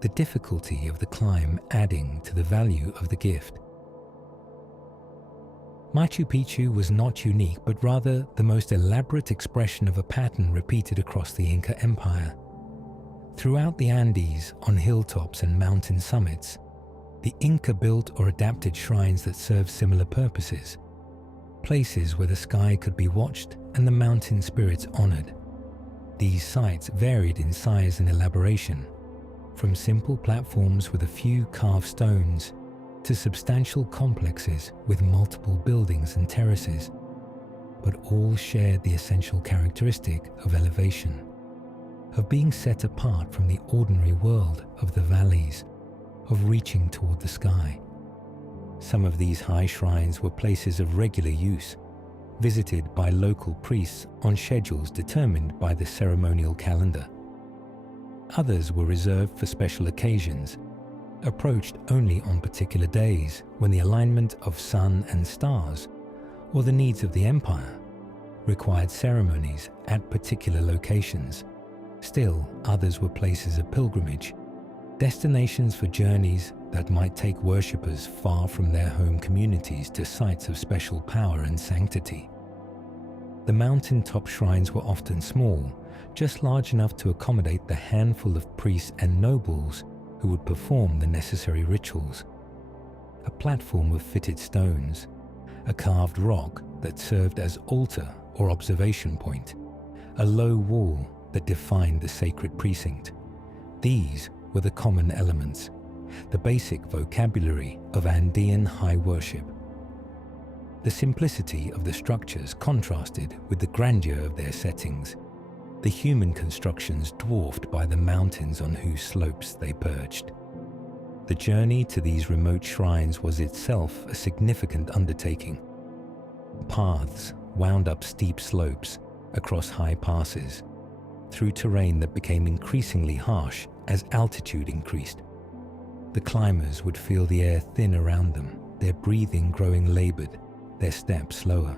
the difficulty of the climb adding to the value of the gift. Machu Picchu was not unique, but rather the most elaborate expression of a pattern repeated across the Inca Empire. Throughout the Andes, on hilltops and mountain summits, the Inca built or adapted shrines that served similar purposes, places where the sky could be watched and the mountain spirits honored. These sites varied in size and elaboration, from simple platforms with a few carved stones to substantial complexes with multiple buildings and terraces, but all shared the essential characteristic of elevation, of being set apart from the ordinary world of the valleys, of reaching toward the sky. Some of these high shrines were places of regular use, visited by local priests on schedules determined by the ceremonial calendar. Others were reserved for special occasions, approached only on particular days when the alignment of sun and stars, or the needs of the empire, required ceremonies at particular locations. Still, others were places of pilgrimage, destinations for journeys that might take worshippers far from their home communities to sites of special power and sanctity. The mountaintop shrines were often small, just large enough to accommodate the handful of priests and nobles who would perform the necessary rituals. A platform of fitted stones, a carved rock that served as altar or observation point, a low wall that defined the sacred precinct. These were the common elements, the basic vocabulary of Andean high worship. The simplicity of the structures contrasted with the grandeur of their settings, the human constructions dwarfed by the mountains on whose slopes they perched. The journey to these remote shrines was itself a significant undertaking. Paths wound up steep slopes, across high passes, through terrain that became increasingly harsh as altitude increased. The climbers would feel the air thin around them, their breathing growing labored, their steps slower.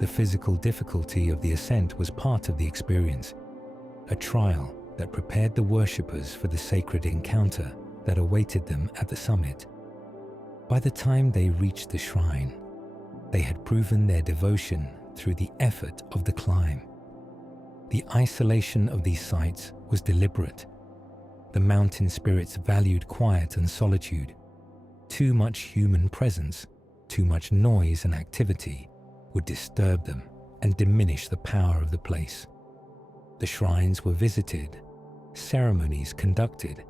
The physical difficulty of the ascent was part of the experience, a trial that prepared the worshippers for the sacred encounter that awaited them at the summit. By the time they reached the shrine, they had proven their devotion through the effort of the climb. The isolation of these sites was deliberate. The mountain spirits valued quiet and solitude. Too much human presence, too much noise and activity would disturb them and diminish the power of the place. The shrines were visited, ceremonies conducted,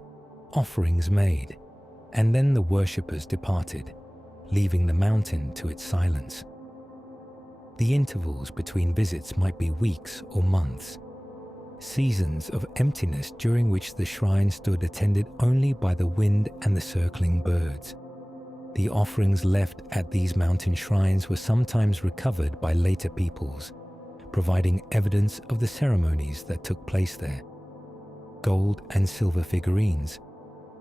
offerings made, and then the worshippers departed, leaving the mountain to its silence. The intervals between visits might be weeks or months, seasons of emptiness during which the shrine stood attended only by the wind and the circling birds. The offerings left at these mountain shrines were sometimes recovered by later peoples, providing evidence of the ceremonies that took place there. Gold and silver figurines,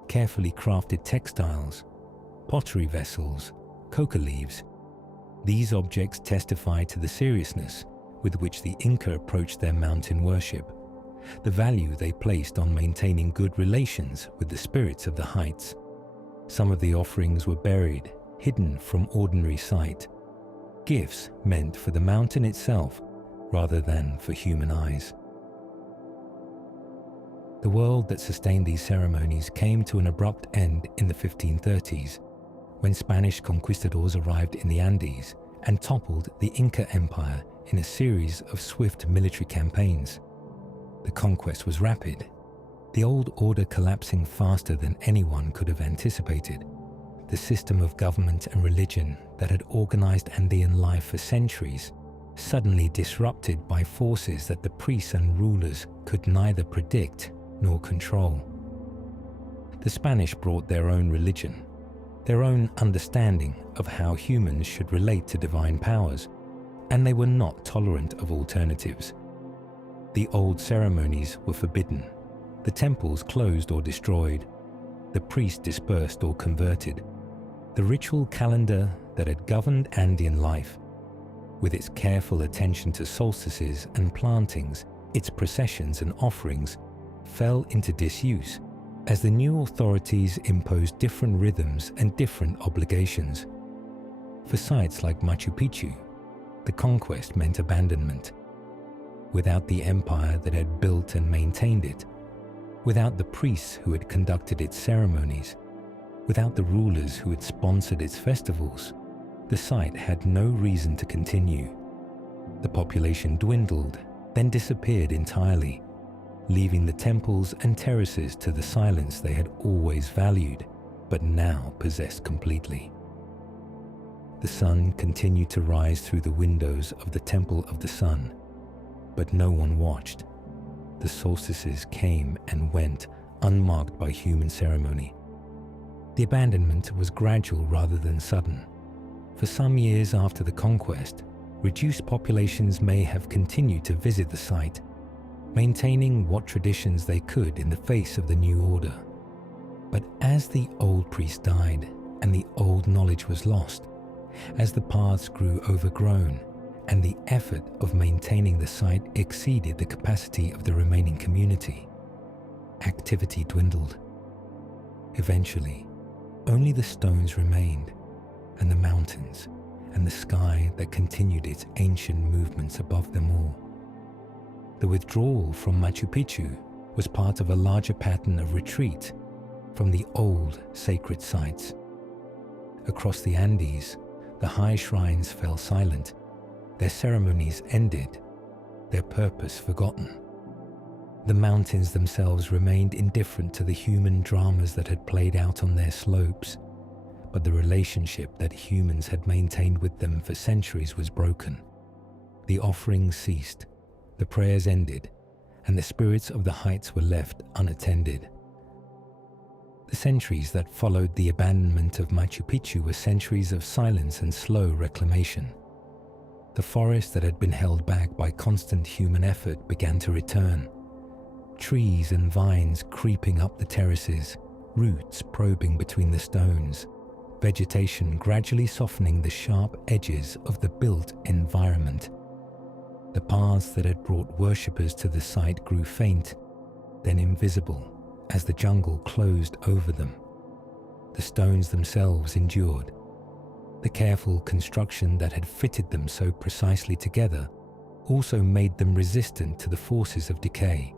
carefully crafted textiles, pottery vessels, coca leaves. These objects testify to the seriousness with which the Inca approached their mountain worship, the value they placed on maintaining good relations with the spirits of the heights. Some of the offerings were buried, hidden from ordinary sight, gifts meant for the mountain itself rather than for human eyes. The world that sustained these ceremonies came to an abrupt end in the 1530s, when Spanish conquistadors arrived in the Andes and toppled the Inca Empire in a series of swift military campaigns. The conquest was rapid, the old order collapsing faster than anyone could have anticipated. The system of government and religion that had organized Andean life for centuries, suddenly disrupted by forces that the priests and rulers could neither predict nor control. The Spanish brought their own religion, their own understanding of how humans should relate to divine powers, and they were not tolerant of alternatives. The old ceremonies were forbidden, the temples closed or destroyed, the priests dispersed or converted. The ritual calendar that had governed Andean life, with its careful attention to solstices and plantings, its processions and offerings, fell into disuse as the new authorities imposed different rhythms and different obligations. For sites like Machu Picchu, the conquest meant abandonment. Without the empire that had built and maintained it, without the priests who had conducted its ceremonies, without the rulers who had sponsored its festivals, the site had no reason to continue. The population dwindled, then disappeared entirely, leaving the temples and terraces to the silence they had always valued, but now possessed completely. The sun continued to rise through the windows of the Temple of the Sun, but no one watched. The solstices came and went, unmarked by human ceremony. The abandonment was gradual rather than sudden. For some years after the conquest, reduced populations may have continued to visit the site, maintaining what traditions they could in the face of the new order. But as the old priests died and the old knowledge was lost, as the paths grew overgrown and the effort of maintaining the site exceeded the capacity of the remaining community, activity dwindled. Eventually, only the stones remained, and the mountains, and the sky that continued its ancient movements above them all. The withdrawal from Machu Picchu was part of a larger pattern of retreat from the old sacred sites. Across the Andes, the high shrines fell silent, their ceremonies ended, their purpose forgotten. The mountains themselves remained indifferent to the human dramas that had played out on their slopes, but the relationship that humans had maintained with them for centuries was broken. The offerings ceased, the prayers ended, and the spirits of the heights were left unattended. The centuries that followed the abandonment of Machu Picchu were centuries of silence and slow reclamation. The forest that had been held back by constant human effort began to return. Trees and vines creeping up the terraces, roots probing between the stones, vegetation gradually softening the sharp edges of the built environment. The paths that had brought worshippers to the site grew faint, then invisible, as the jungle closed over them. The stones themselves endured. The careful construction that had fitted them so precisely together also made them resistant to the forces of decay.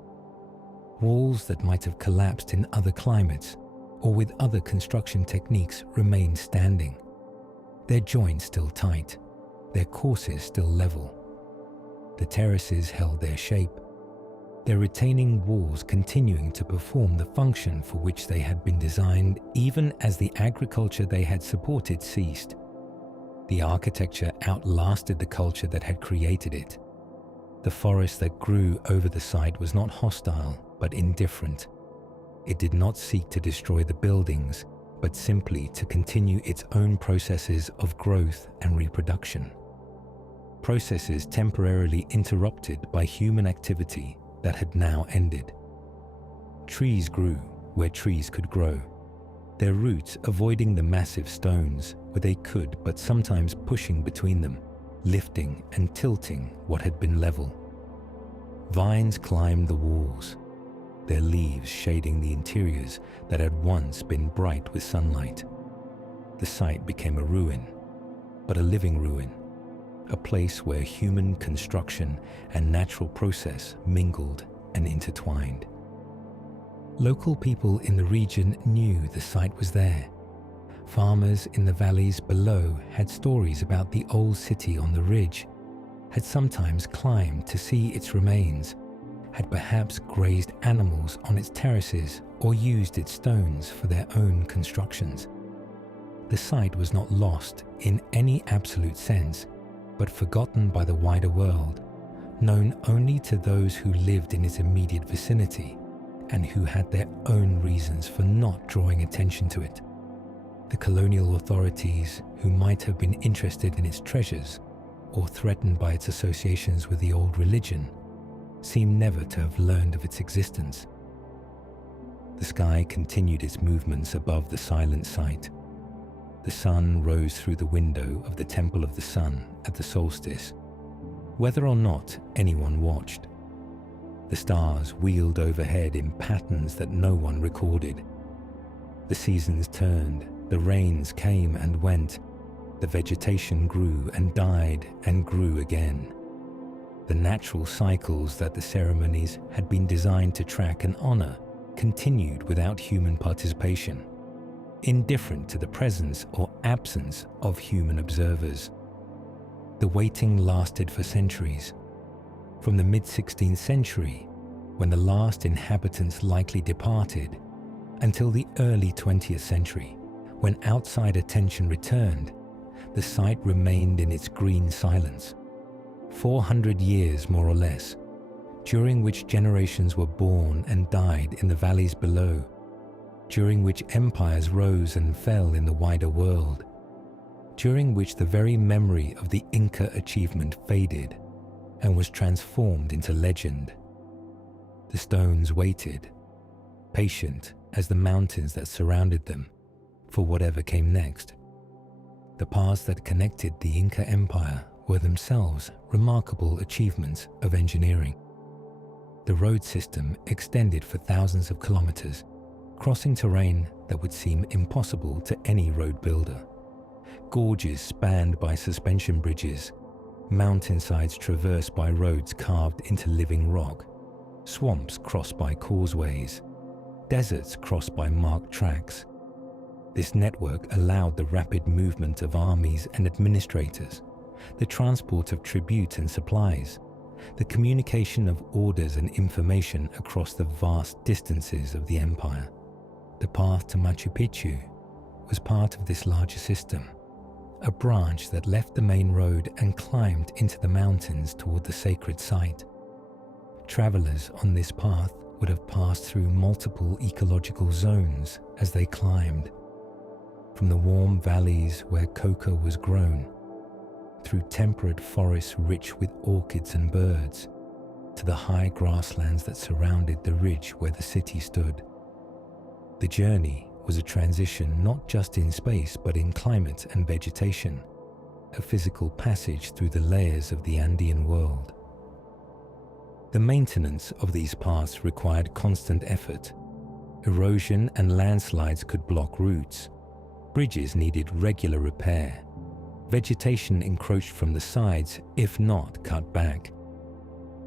Walls that might have collapsed in other climates or with other construction techniques remained standing, their joints still tight, their courses still level. The terraces held their shape, their retaining walls continuing to perform the function for which they had been designed even as the agriculture they had supported ceased. The architecture outlasted the culture that had created it. The forest that grew over the site was not hostile, but indifferent. It did not seek to destroy the buildings, but simply to continue its own processes of growth and reproduction. Processes temporarily interrupted by human activity that had now ended. Trees grew where trees could grow, their roots avoiding the massive stones where they could, but sometimes pushing between them, lifting and tilting what had been level. Vines climbed the walls, their leaves shading the interiors that had once been bright with sunlight. The site became a ruin, but a living ruin, a place where human construction and natural process mingled and intertwined. Local people in the region knew the site was there. Farmers in the valleys below had stories about the old city on the ridge, had sometimes climbed to see its remains, had perhaps grazed animals on its terraces or used its stones for their own constructions. The site was not lost in any absolute sense, but forgotten by the wider world, known only to those who lived in its immediate vicinity and who had their own reasons for not drawing attention to it. The colonial authorities, who might have been interested in its treasures or threatened by its associations with the old religion, seem never to have learned of its existence. The sky continued its movements above the silent site. The sun rose through the window of the Temple of the Sun at the solstice, whether or not anyone watched. The stars wheeled overhead in patterns that no one recorded. The seasons turned, the rains came and went, the vegetation grew and died and grew again. The natural cycles that the ceremonies had been designed to track and honor continued without human participation, indifferent to the presence or absence of human observers. The waiting lasted for centuries. From the mid-16th century, when the last inhabitants likely departed, until the early 20th century, when outside attention returned, the site remained in its green silence. 400 years more or less, during which generations were born and died in the valleys below, during which empires rose and fell in the wider world, during which the very memory of the Inca achievement faded and was transformed into legend. The stones waited, patient as the mountains that surrounded them, for whatever came next. The paths that connected the Inca Empire were themselves remarkable achievements of engineering. The road system extended for thousands of kilometers, crossing terrain that would seem impossible to any road builder. Gorges spanned by suspension bridges, mountainsides traversed by roads carved into living rock, swamps crossed by causeways, deserts crossed by marked tracks. This network allowed the rapid movement of armies and administrators, the transport of tribute and supplies, the communication of orders and information across the vast distances of the empire. The path to Machu Picchu was part of this larger system, a branch that left the main road and climbed into the mountains toward the sacred site. Travelers on this path would have passed through multiple ecological zones as they climbed, from the warm valleys where coca was grown, through temperate forests rich with orchids and birds, to the high grasslands that surrounded the ridge where the city stood. The journey was a transition not just in space but in climate and vegetation, a physical passage through the layers of the Andean world. The maintenance of these paths required constant effort. Erosion and landslides could block routes. Bridges needed regular repair. Vegetation encroached from the sides, if not cut back,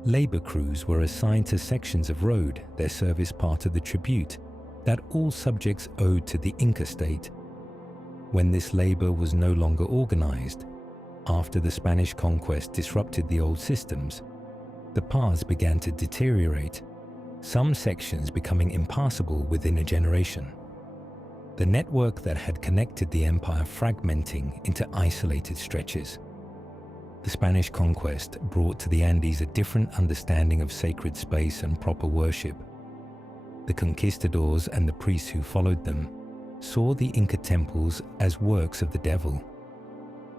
Labor crews were assigned to sections of road, their service part of the tribute that all subjects owed to the Inca state. When this labor was no longer organized, after the Spanish conquest disrupted the old systems, the paths began to deteriorate, some sections becoming impassable within a generation. The network that had connected the empire fragmenting into isolated stretches. The Spanish conquest brought to the Andes a different understanding of sacred space and proper worship. The conquistadors and the priests who followed them saw the Inca temples as works of the devil,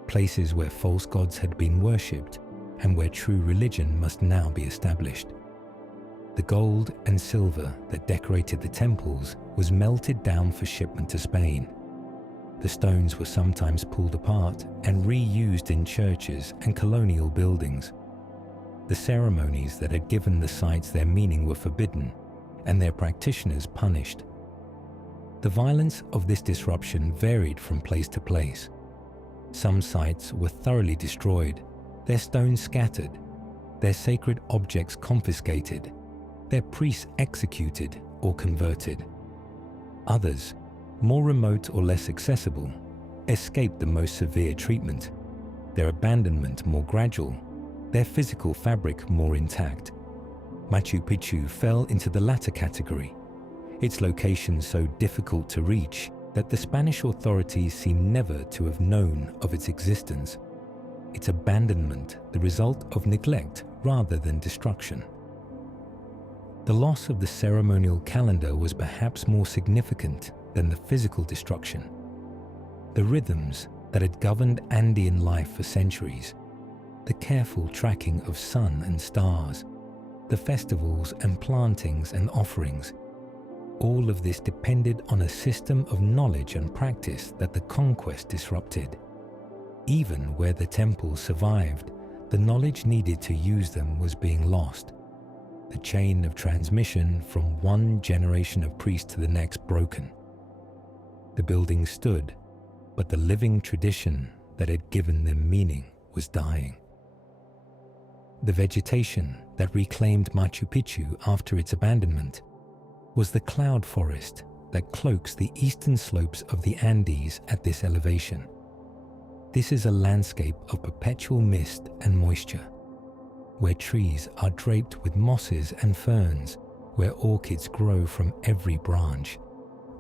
places where false gods had been worshipped and where true religion must now be established. The gold and silver that decorated the temples was melted down for shipment to Spain. The stones were sometimes pulled apart and reused in churches and colonial buildings. The ceremonies that had given the sites their meaning were forbidden, and their practitioners punished. The violence of this disruption varied from place to place. Some sites were thoroughly destroyed, their stones scattered, their sacred objects confiscated, their priests executed or converted. Others, more remote or less accessible, escaped the most severe treatment, their abandonment more gradual, their physical fabric more intact. Machu Picchu fell into the latter category, its location so difficult to reach that the Spanish authorities seem never to have known of its existence, its abandonment the result of neglect rather than destruction. The loss of the ceremonial calendar was perhaps more significant than the physical destruction. The rhythms that had governed Andean life for centuries, the careful tracking of sun and stars, the festivals and plantings and offerings, all of this depended on a system of knowledge and practice that the conquest disrupted. Even where the temples survived, the knowledge needed to use them was being lost. The chain of transmission from one generation of priests to the next broken. The buildings stood, but the living tradition that had given them meaning was dying. The vegetation that reclaimed Machu Picchu after its abandonment was the cloud forest that cloaks the eastern slopes of the Andes at this elevation. This is a landscape of perpetual mist and moisture, where trees are draped with mosses and ferns, where orchids grow from every branch,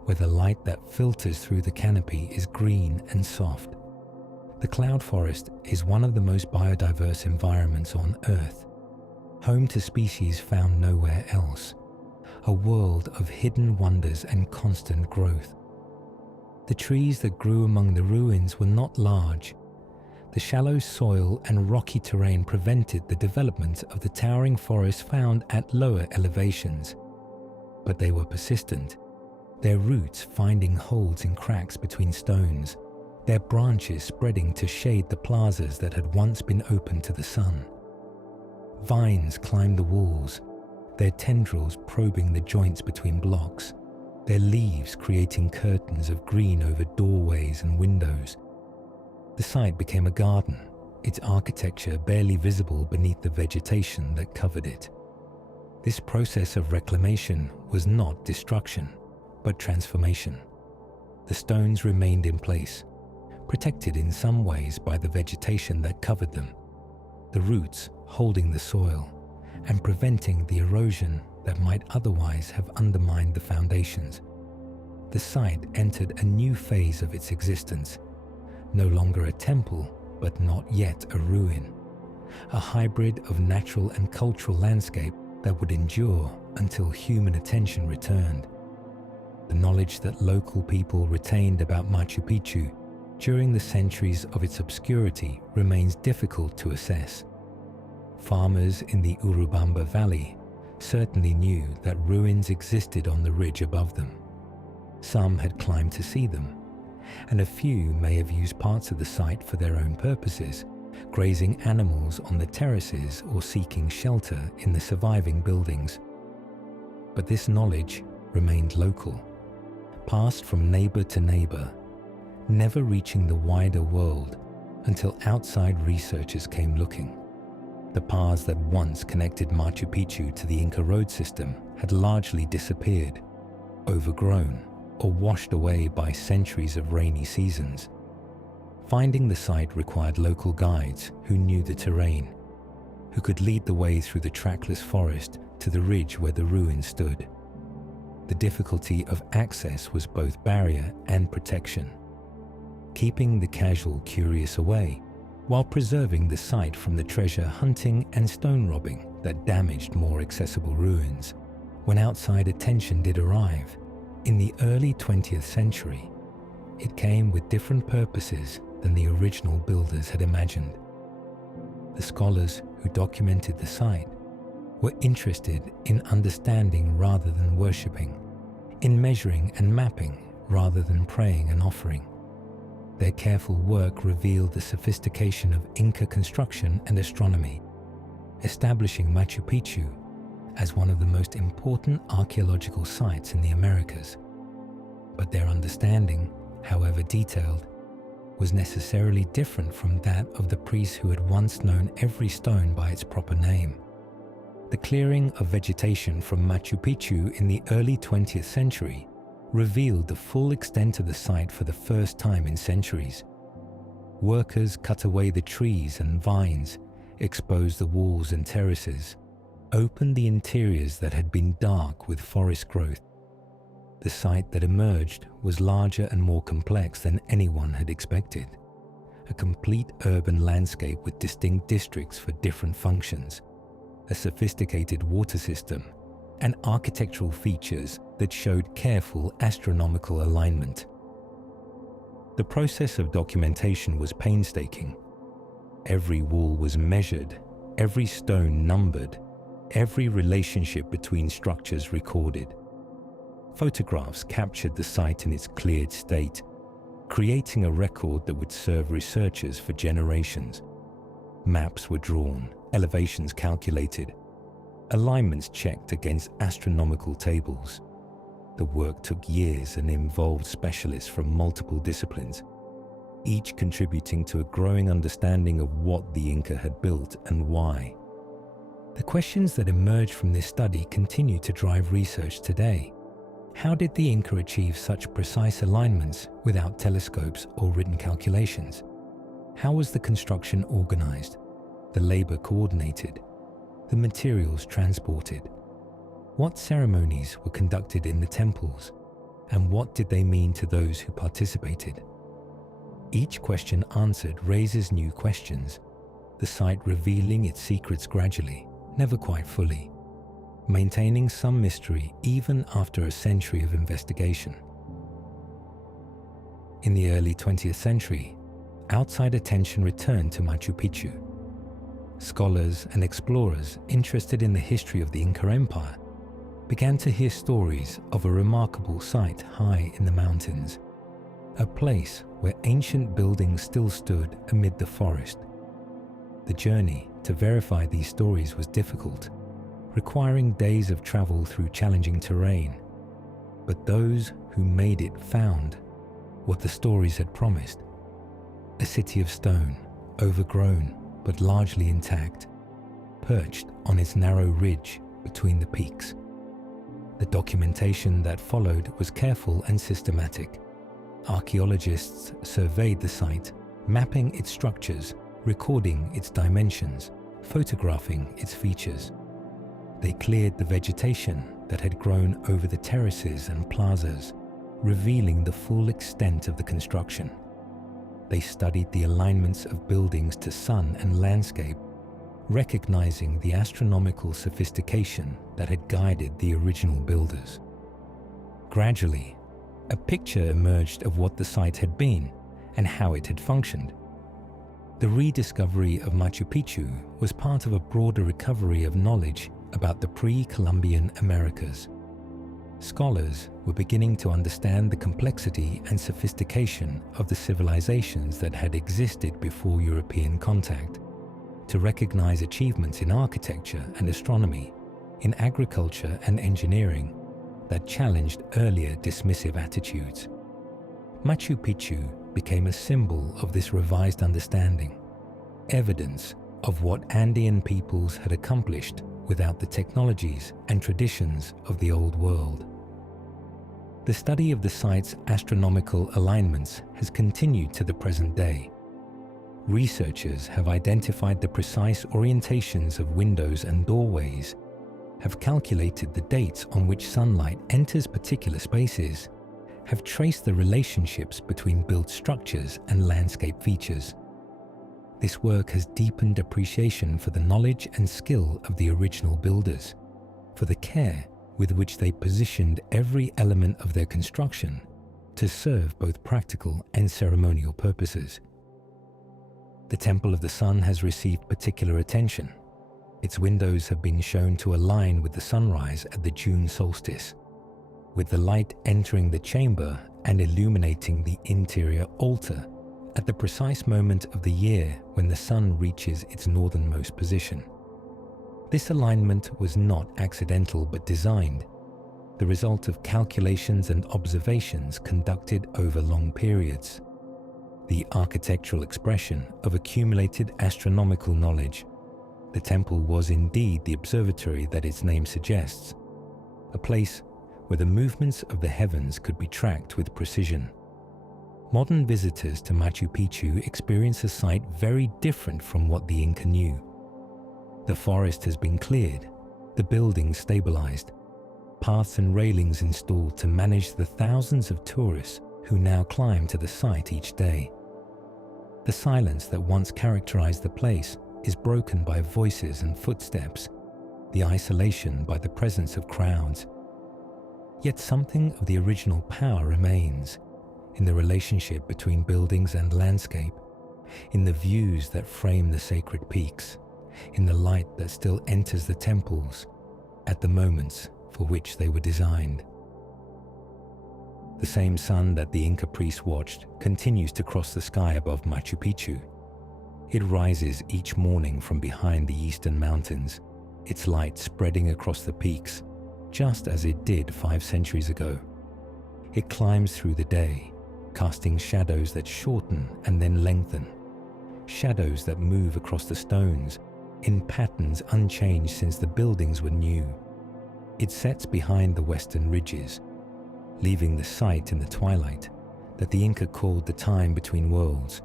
where the light that filters through the canopy is green and soft. The cloud forest is one of the most biodiverse environments on Earth, home to species found nowhere else, a world of hidden wonders and constant growth. The trees that grew among the ruins were not large. The shallow soil and rocky terrain prevented the development of the towering forests found at lower elevations. But they were persistent, their roots finding holes in cracks between stones, their branches spreading to shade the plazas that had once been open to the sun. Vines climbed the walls, their tendrils probing the joints between blocks, their leaves creating curtains of green over doorways and windows. The site became a garden, its architecture barely visible beneath the vegetation that covered it. This process of reclamation was not destruction, but transformation. The stones remained in place, protected in some ways by the vegetation that covered them, the roots holding the soil and preventing the erosion that might otherwise have undermined the foundations. The site entered a new phase of its existence, no longer a temple, but not yet a ruin, a hybrid of natural and cultural landscape that would endure until human attention returned. The knowledge that local people retained about Machu Picchu during the centuries of its obscurity remains difficult to assess. Farmers in the Urubamba Valley certainly knew that ruins existed on the ridge above them. Some had climbed to see them, and a few may have used parts of the site for their own purposes, grazing animals on the terraces or seeking shelter in the surviving buildings. But this knowledge remained local, passed from neighbor to neighbor, never reaching the wider world until outside researchers came looking. The paths that once connected Machu Picchu to the Inca road system had largely disappeared, overgrown, or washed away by centuries of rainy seasons. Finding the site required local guides who knew the terrain, who could lead the way through the trackless forest to the ridge where the ruins stood. The difficulty of access was both barrier and protection, keeping the casual curious away, while preserving the site from the treasure hunting and stone robbing that damaged more accessible ruins. When outside attention did arrive, in the early 20th century, it came with different purposes than the original builders had imagined. The scholars who documented the site were interested in understanding rather than worshipping, in measuring and mapping rather than praying and offering. Their careful work revealed the sophistication of Inca construction and astronomy, establishing Machu Picchu as one of the most important archaeological sites in the Americas. But their understanding, however detailed, was necessarily different from that of the priests who had once known every stone by its proper name. The clearing of vegetation from Machu Picchu in the early 20th century revealed the full extent of the site for the first time in centuries. Workers cut away the trees and vines, exposed the walls and terraces, opened the interiors that had been dark with forest growth. The site that emerged was larger and more complex than anyone had expected. A complete urban landscape with distinct districts for different functions, a sophisticated water system, and architectural features that showed careful astronomical alignment. The process of documentation was painstaking. Every wall was measured, every stone numbered, every relationship between structures recorded. Photographs captured the site in its cleared state, creating a record that would serve researchers for generations. Maps were drawn, elevations calculated, alignments checked against astronomical tables. The work took years and involved specialists from multiple disciplines, each contributing to a growing understanding of what the Inca had built and why. The questions that emerged from this study continue to drive research today. How did the Inca achieve such precise alignments without telescopes or written calculations? How was the construction organized, the labor coordinated, the materials transported? What ceremonies were conducted in the temples, and what did they mean to those who participated? Each question answered raises new questions, the site revealing its secrets gradually, never quite fully, maintaining some mystery even after a century of investigation. In the early 20th century, outside attention returned to Machu Picchu. Scholars and explorers interested in the history of the Inca Empire began to hear stories of a remarkable site high in the mountains, a place where ancient buildings still stood amid the forest. The journey to verify these stories was difficult, requiring days of travel through challenging terrain. But those who made it found what the stories had promised: a city of stone, overgrown but largely intact, perched on its narrow ridge between the peaks. The documentation that followed was careful and systematic. Archaeologists surveyed the site, mapping its structures, recording its dimensions, photographing its features. They cleared the vegetation that had grown over the terraces and plazas, revealing the full extent of the construction. They studied the alignments of buildings to sun and landscape, recognizing the astronomical sophistication that had guided the original builders. Gradually, a picture emerged of what the site had been and how it had functioned. The rediscovery of Machu Picchu was part of a broader recovery of knowledge about the pre-Columbian Americas. Scholars were beginning to understand the complexity and sophistication of the civilizations that had existed before European contact, to recognize achievements in architecture and astronomy, in agriculture and engineering that challenged earlier dismissive attitudes. Machu Picchu became a symbol of this revised understanding, evidence of what Andean peoples had accomplished without the technologies and traditions of the Old World. The study of the site's astronomical alignments has continued to the present day. Researchers have identified the precise orientations of windows and doorways, have calculated the dates on which sunlight enters particular spaces, have traced the relationships between built structures and landscape features. This work has deepened appreciation for the knowledge and skill of the original builders, for the care with which they positioned every element of their construction to serve both practical and ceremonial purposes. The Temple of the Sun has received particular attention. Its windows have been shown to align with the sunrise at the June solstice, with the light entering the chamber and illuminating the interior altar at the precise moment of the year when the sun reaches its northernmost position. This alignment was not accidental but designed, the result of calculations and observations conducted over long periods, the architectural expression of accumulated astronomical knowledge. The temple was indeed the observatory that its name suggests, a place where the movements of the heavens could be tracked with precision. Modern visitors to Machu Picchu experience a site very different from what the Inca knew. The forest has been cleared, the buildings stabilized, paths and railings installed to manage the thousands of tourists who now climb to the site each day. The silence that once characterized the place is broken by voices and footsteps, the isolation by the presence of crowds. Yet something of the original power remains, in the relationship between buildings and landscape, in the views that frame the sacred peaks, in the light that still enters the temples at the moments for which they were designed. The same sun that the Inca priests watched continues to cross the sky above Machu Picchu. It rises each morning from behind the eastern mountains, its light spreading across the peaks, just as it did 5 centuries ago. It climbs through the day, casting shadows that shorten and then lengthen, shadows that move across the stones in patterns unchanged since the buildings were new. It sets behind the western ridges, leaving the site in the twilight that the Inca called the time between worlds,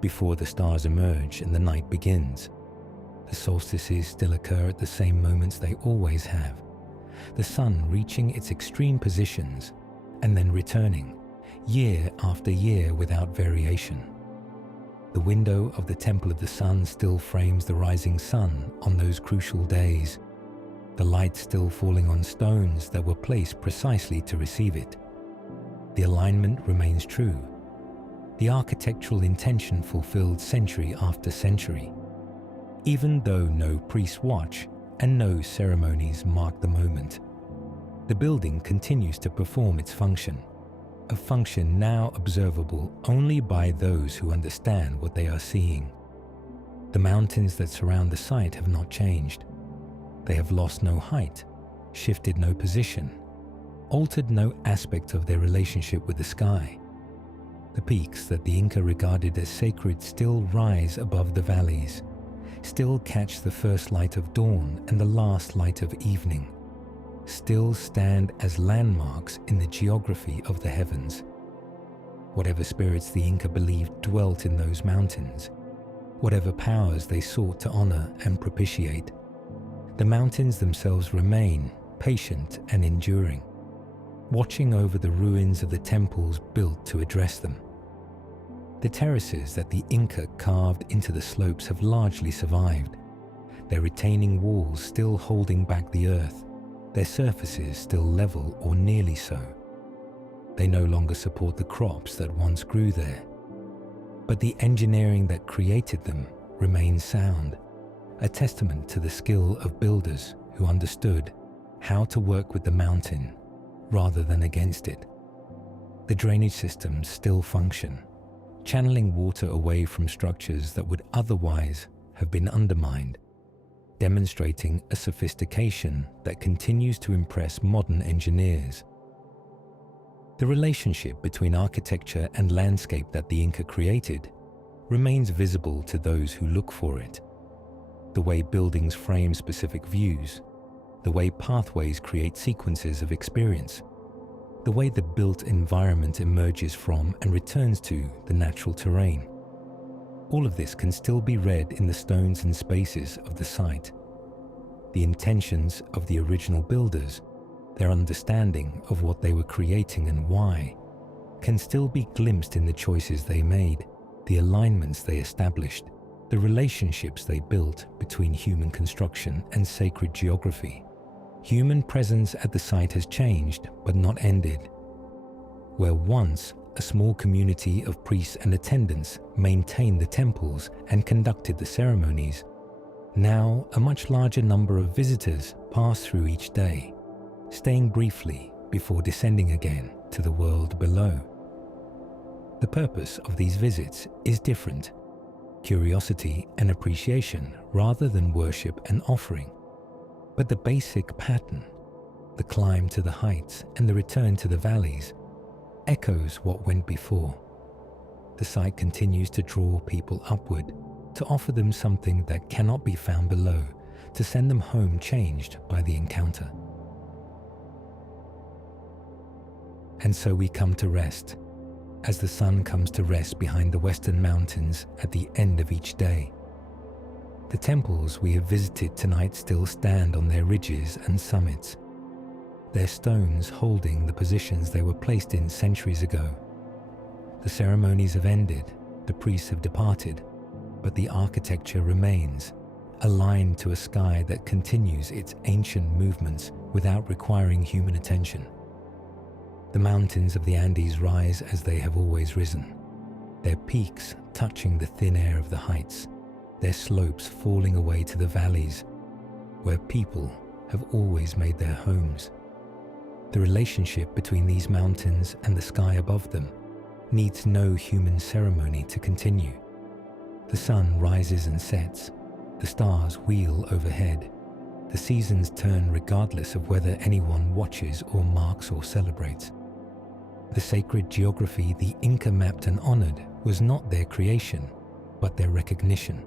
before the stars emerge and the night begins. The solstices still occur at the same moments they always have, the sun reaching its extreme positions and then returning, year after year without variation. The window of the Temple of the Sun still frames the rising sun on those crucial days, the light still falling on stones that were placed precisely to receive it. The alignment remains true, the architectural intention fulfilled century after century. Even though no priests watch and no ceremonies mark the moment, the building continues to perform its function, a function now observable only by those who understand what they are seeing. The mountains that surround the site have not changed. They have lost no height, shifted no position, altered no aspect of their relationship with the sky. The peaks that the Inca regarded as sacred still rise above the valleys, still catch the first light of dawn and the last light of evening, still stand as landmarks in the geography of the heavens. Whatever spirits the Inca believed dwelt in those mountains, whatever powers they sought to honor and propitiate, the mountains themselves remain patient and enduring, watching over the ruins of the temples built to address them. The terraces that the Inca carved into the slopes have largely survived, their retaining walls still holding back the earth, their surfaces still level or nearly so. They no longer support the crops that once grew there, but the engineering that created them remains sound, a testament to the skill of builders who understood how to work with the mountain rather than against it. The drainage systems still function, channeling water away from structures that would otherwise have been undermined, demonstrating a sophistication that continues to impress modern engineers. The relationship between architecture and landscape that the Inca created remains visible to those who look for it, the way buildings frame specific views, the way pathways create sequences of experience, the way the built environment emerges from and returns to the natural terrain. All of this can still be read in the stones and spaces of the site. The intentions of the original builders, their understanding of what they were creating and why, can still be glimpsed in the choices they made, the alignments they established, the relationships they built between human construction and sacred geography. Human presence at the site has changed, but not ended. Where once a small community of priests and attendants maintained the temples and conducted the ceremonies, now a much larger number of visitors pass through each day, staying briefly before descending again to the world below. The purpose of these visits is different: curiosity and appreciation rather than worship and offering. But the basic pattern, the climb to the heights and the return to the valleys, echoes what went before. The site continues to draw people upward, to offer them something that cannot be found below, to send them home changed by the encounter. And so we come to rest, as the sun comes to rest behind the western mountains at the end of each day. The temples we have visited tonight still stand on their ridges and summits, their stones holding the positions they were placed in centuries ago. The ceremonies have ended, the priests have departed, but the architecture remains, aligned to a sky that continues its ancient movements without requiring human attention. The mountains of the Andes rise as they have always risen, their peaks touching the thin air of the heights, their slopes falling away to the valleys, where people have always made their homes. The relationship between these mountains and the sky above them needs no human ceremony to continue. The sun rises and sets, the stars wheel overhead, the seasons turn regardless of whether anyone watches or marks or celebrates. The sacred geography the Inca mapped and honored was not their creation, but their recognition,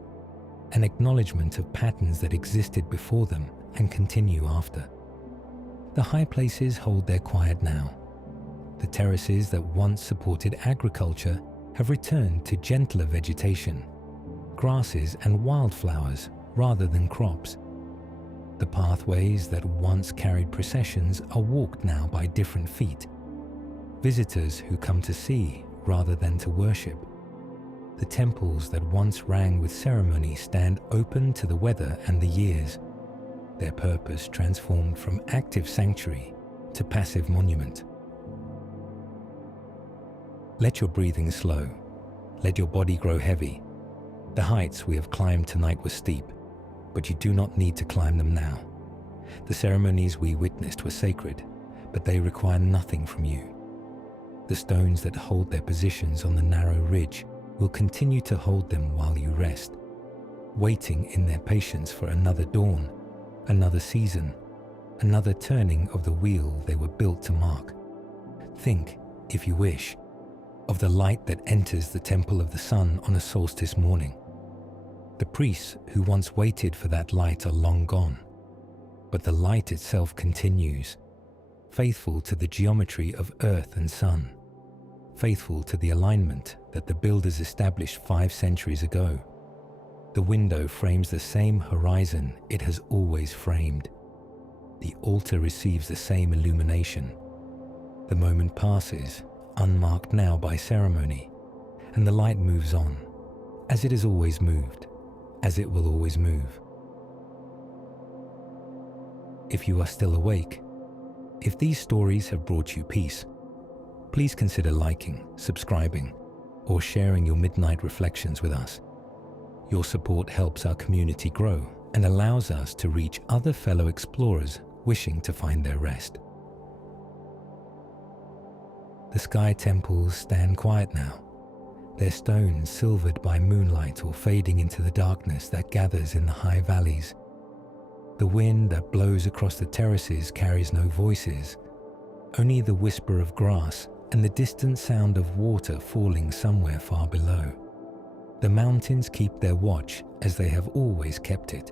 an acknowledgement of patterns that existed before them and continue after. The high places hold their quiet now. The terraces that once supported agriculture have returned to gentler vegetation, grasses and wildflowers rather than crops. The pathways that once carried processions are walked now by different feet, visitors who come to see rather than to worship. The temples that once rang with ceremony stand open to the weather and the years, their purpose transformed from active sanctuary to passive monument. Let your breathing slow. Let your body grow heavy. The heights we have climbed tonight were steep, but you do not need to climb them now. The ceremonies we witnessed were sacred, but they require nothing from you. The stones that hold their positions on the narrow ridge will continue to hold them while you rest, waiting in their patience for another dawn, another season, another turning of the wheel they were built to mark. Think, if you wish, of the light that enters the temple of the sun on a solstice morning. The priests who once waited for that light are long gone, but the light itself continues, faithful to the geometry of earth and sun, faithful to the alignment that the builders established 5 centuries ago. The window frames the same horizon it has always framed. The altar receives the same illumination. The moment passes, unmarked now by ceremony, and the light moves on, as it has always moved, as it will always move. If you are still awake, if these stories have brought you peace, please consider liking, subscribing, or sharing your midnight reflections with us. Your support helps our community grow and allows us to reach other fellow explorers wishing to find their rest. The sky temples stand quiet now, their stones silvered by moonlight or fading into the darkness that gathers in the high valleys. The wind that blows across the terraces carries no voices, only the whisper of grass and the distant sound of water falling somewhere far below. The mountains keep their watch as they have always kept it,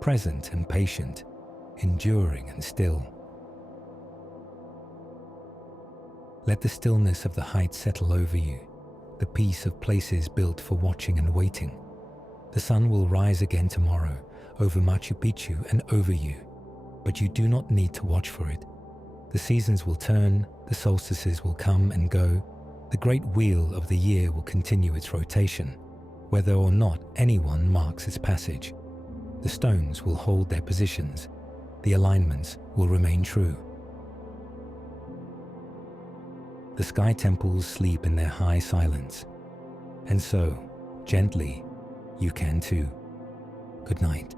present and patient, enduring and still. Let the stillness of the heights settle over you, the peace of places built for watching and waiting. The sun will rise again tomorrow, over Machu Picchu and over you, but you do not need to watch for it. The seasons will turn, the solstices will come and go, the great wheel of the year will continue its rotation, whether or not anyone marks its passage. The stones will hold their positions, the alignments will remain true. The sky temples sleep in their high silence, and so, gently, you can too. Good night.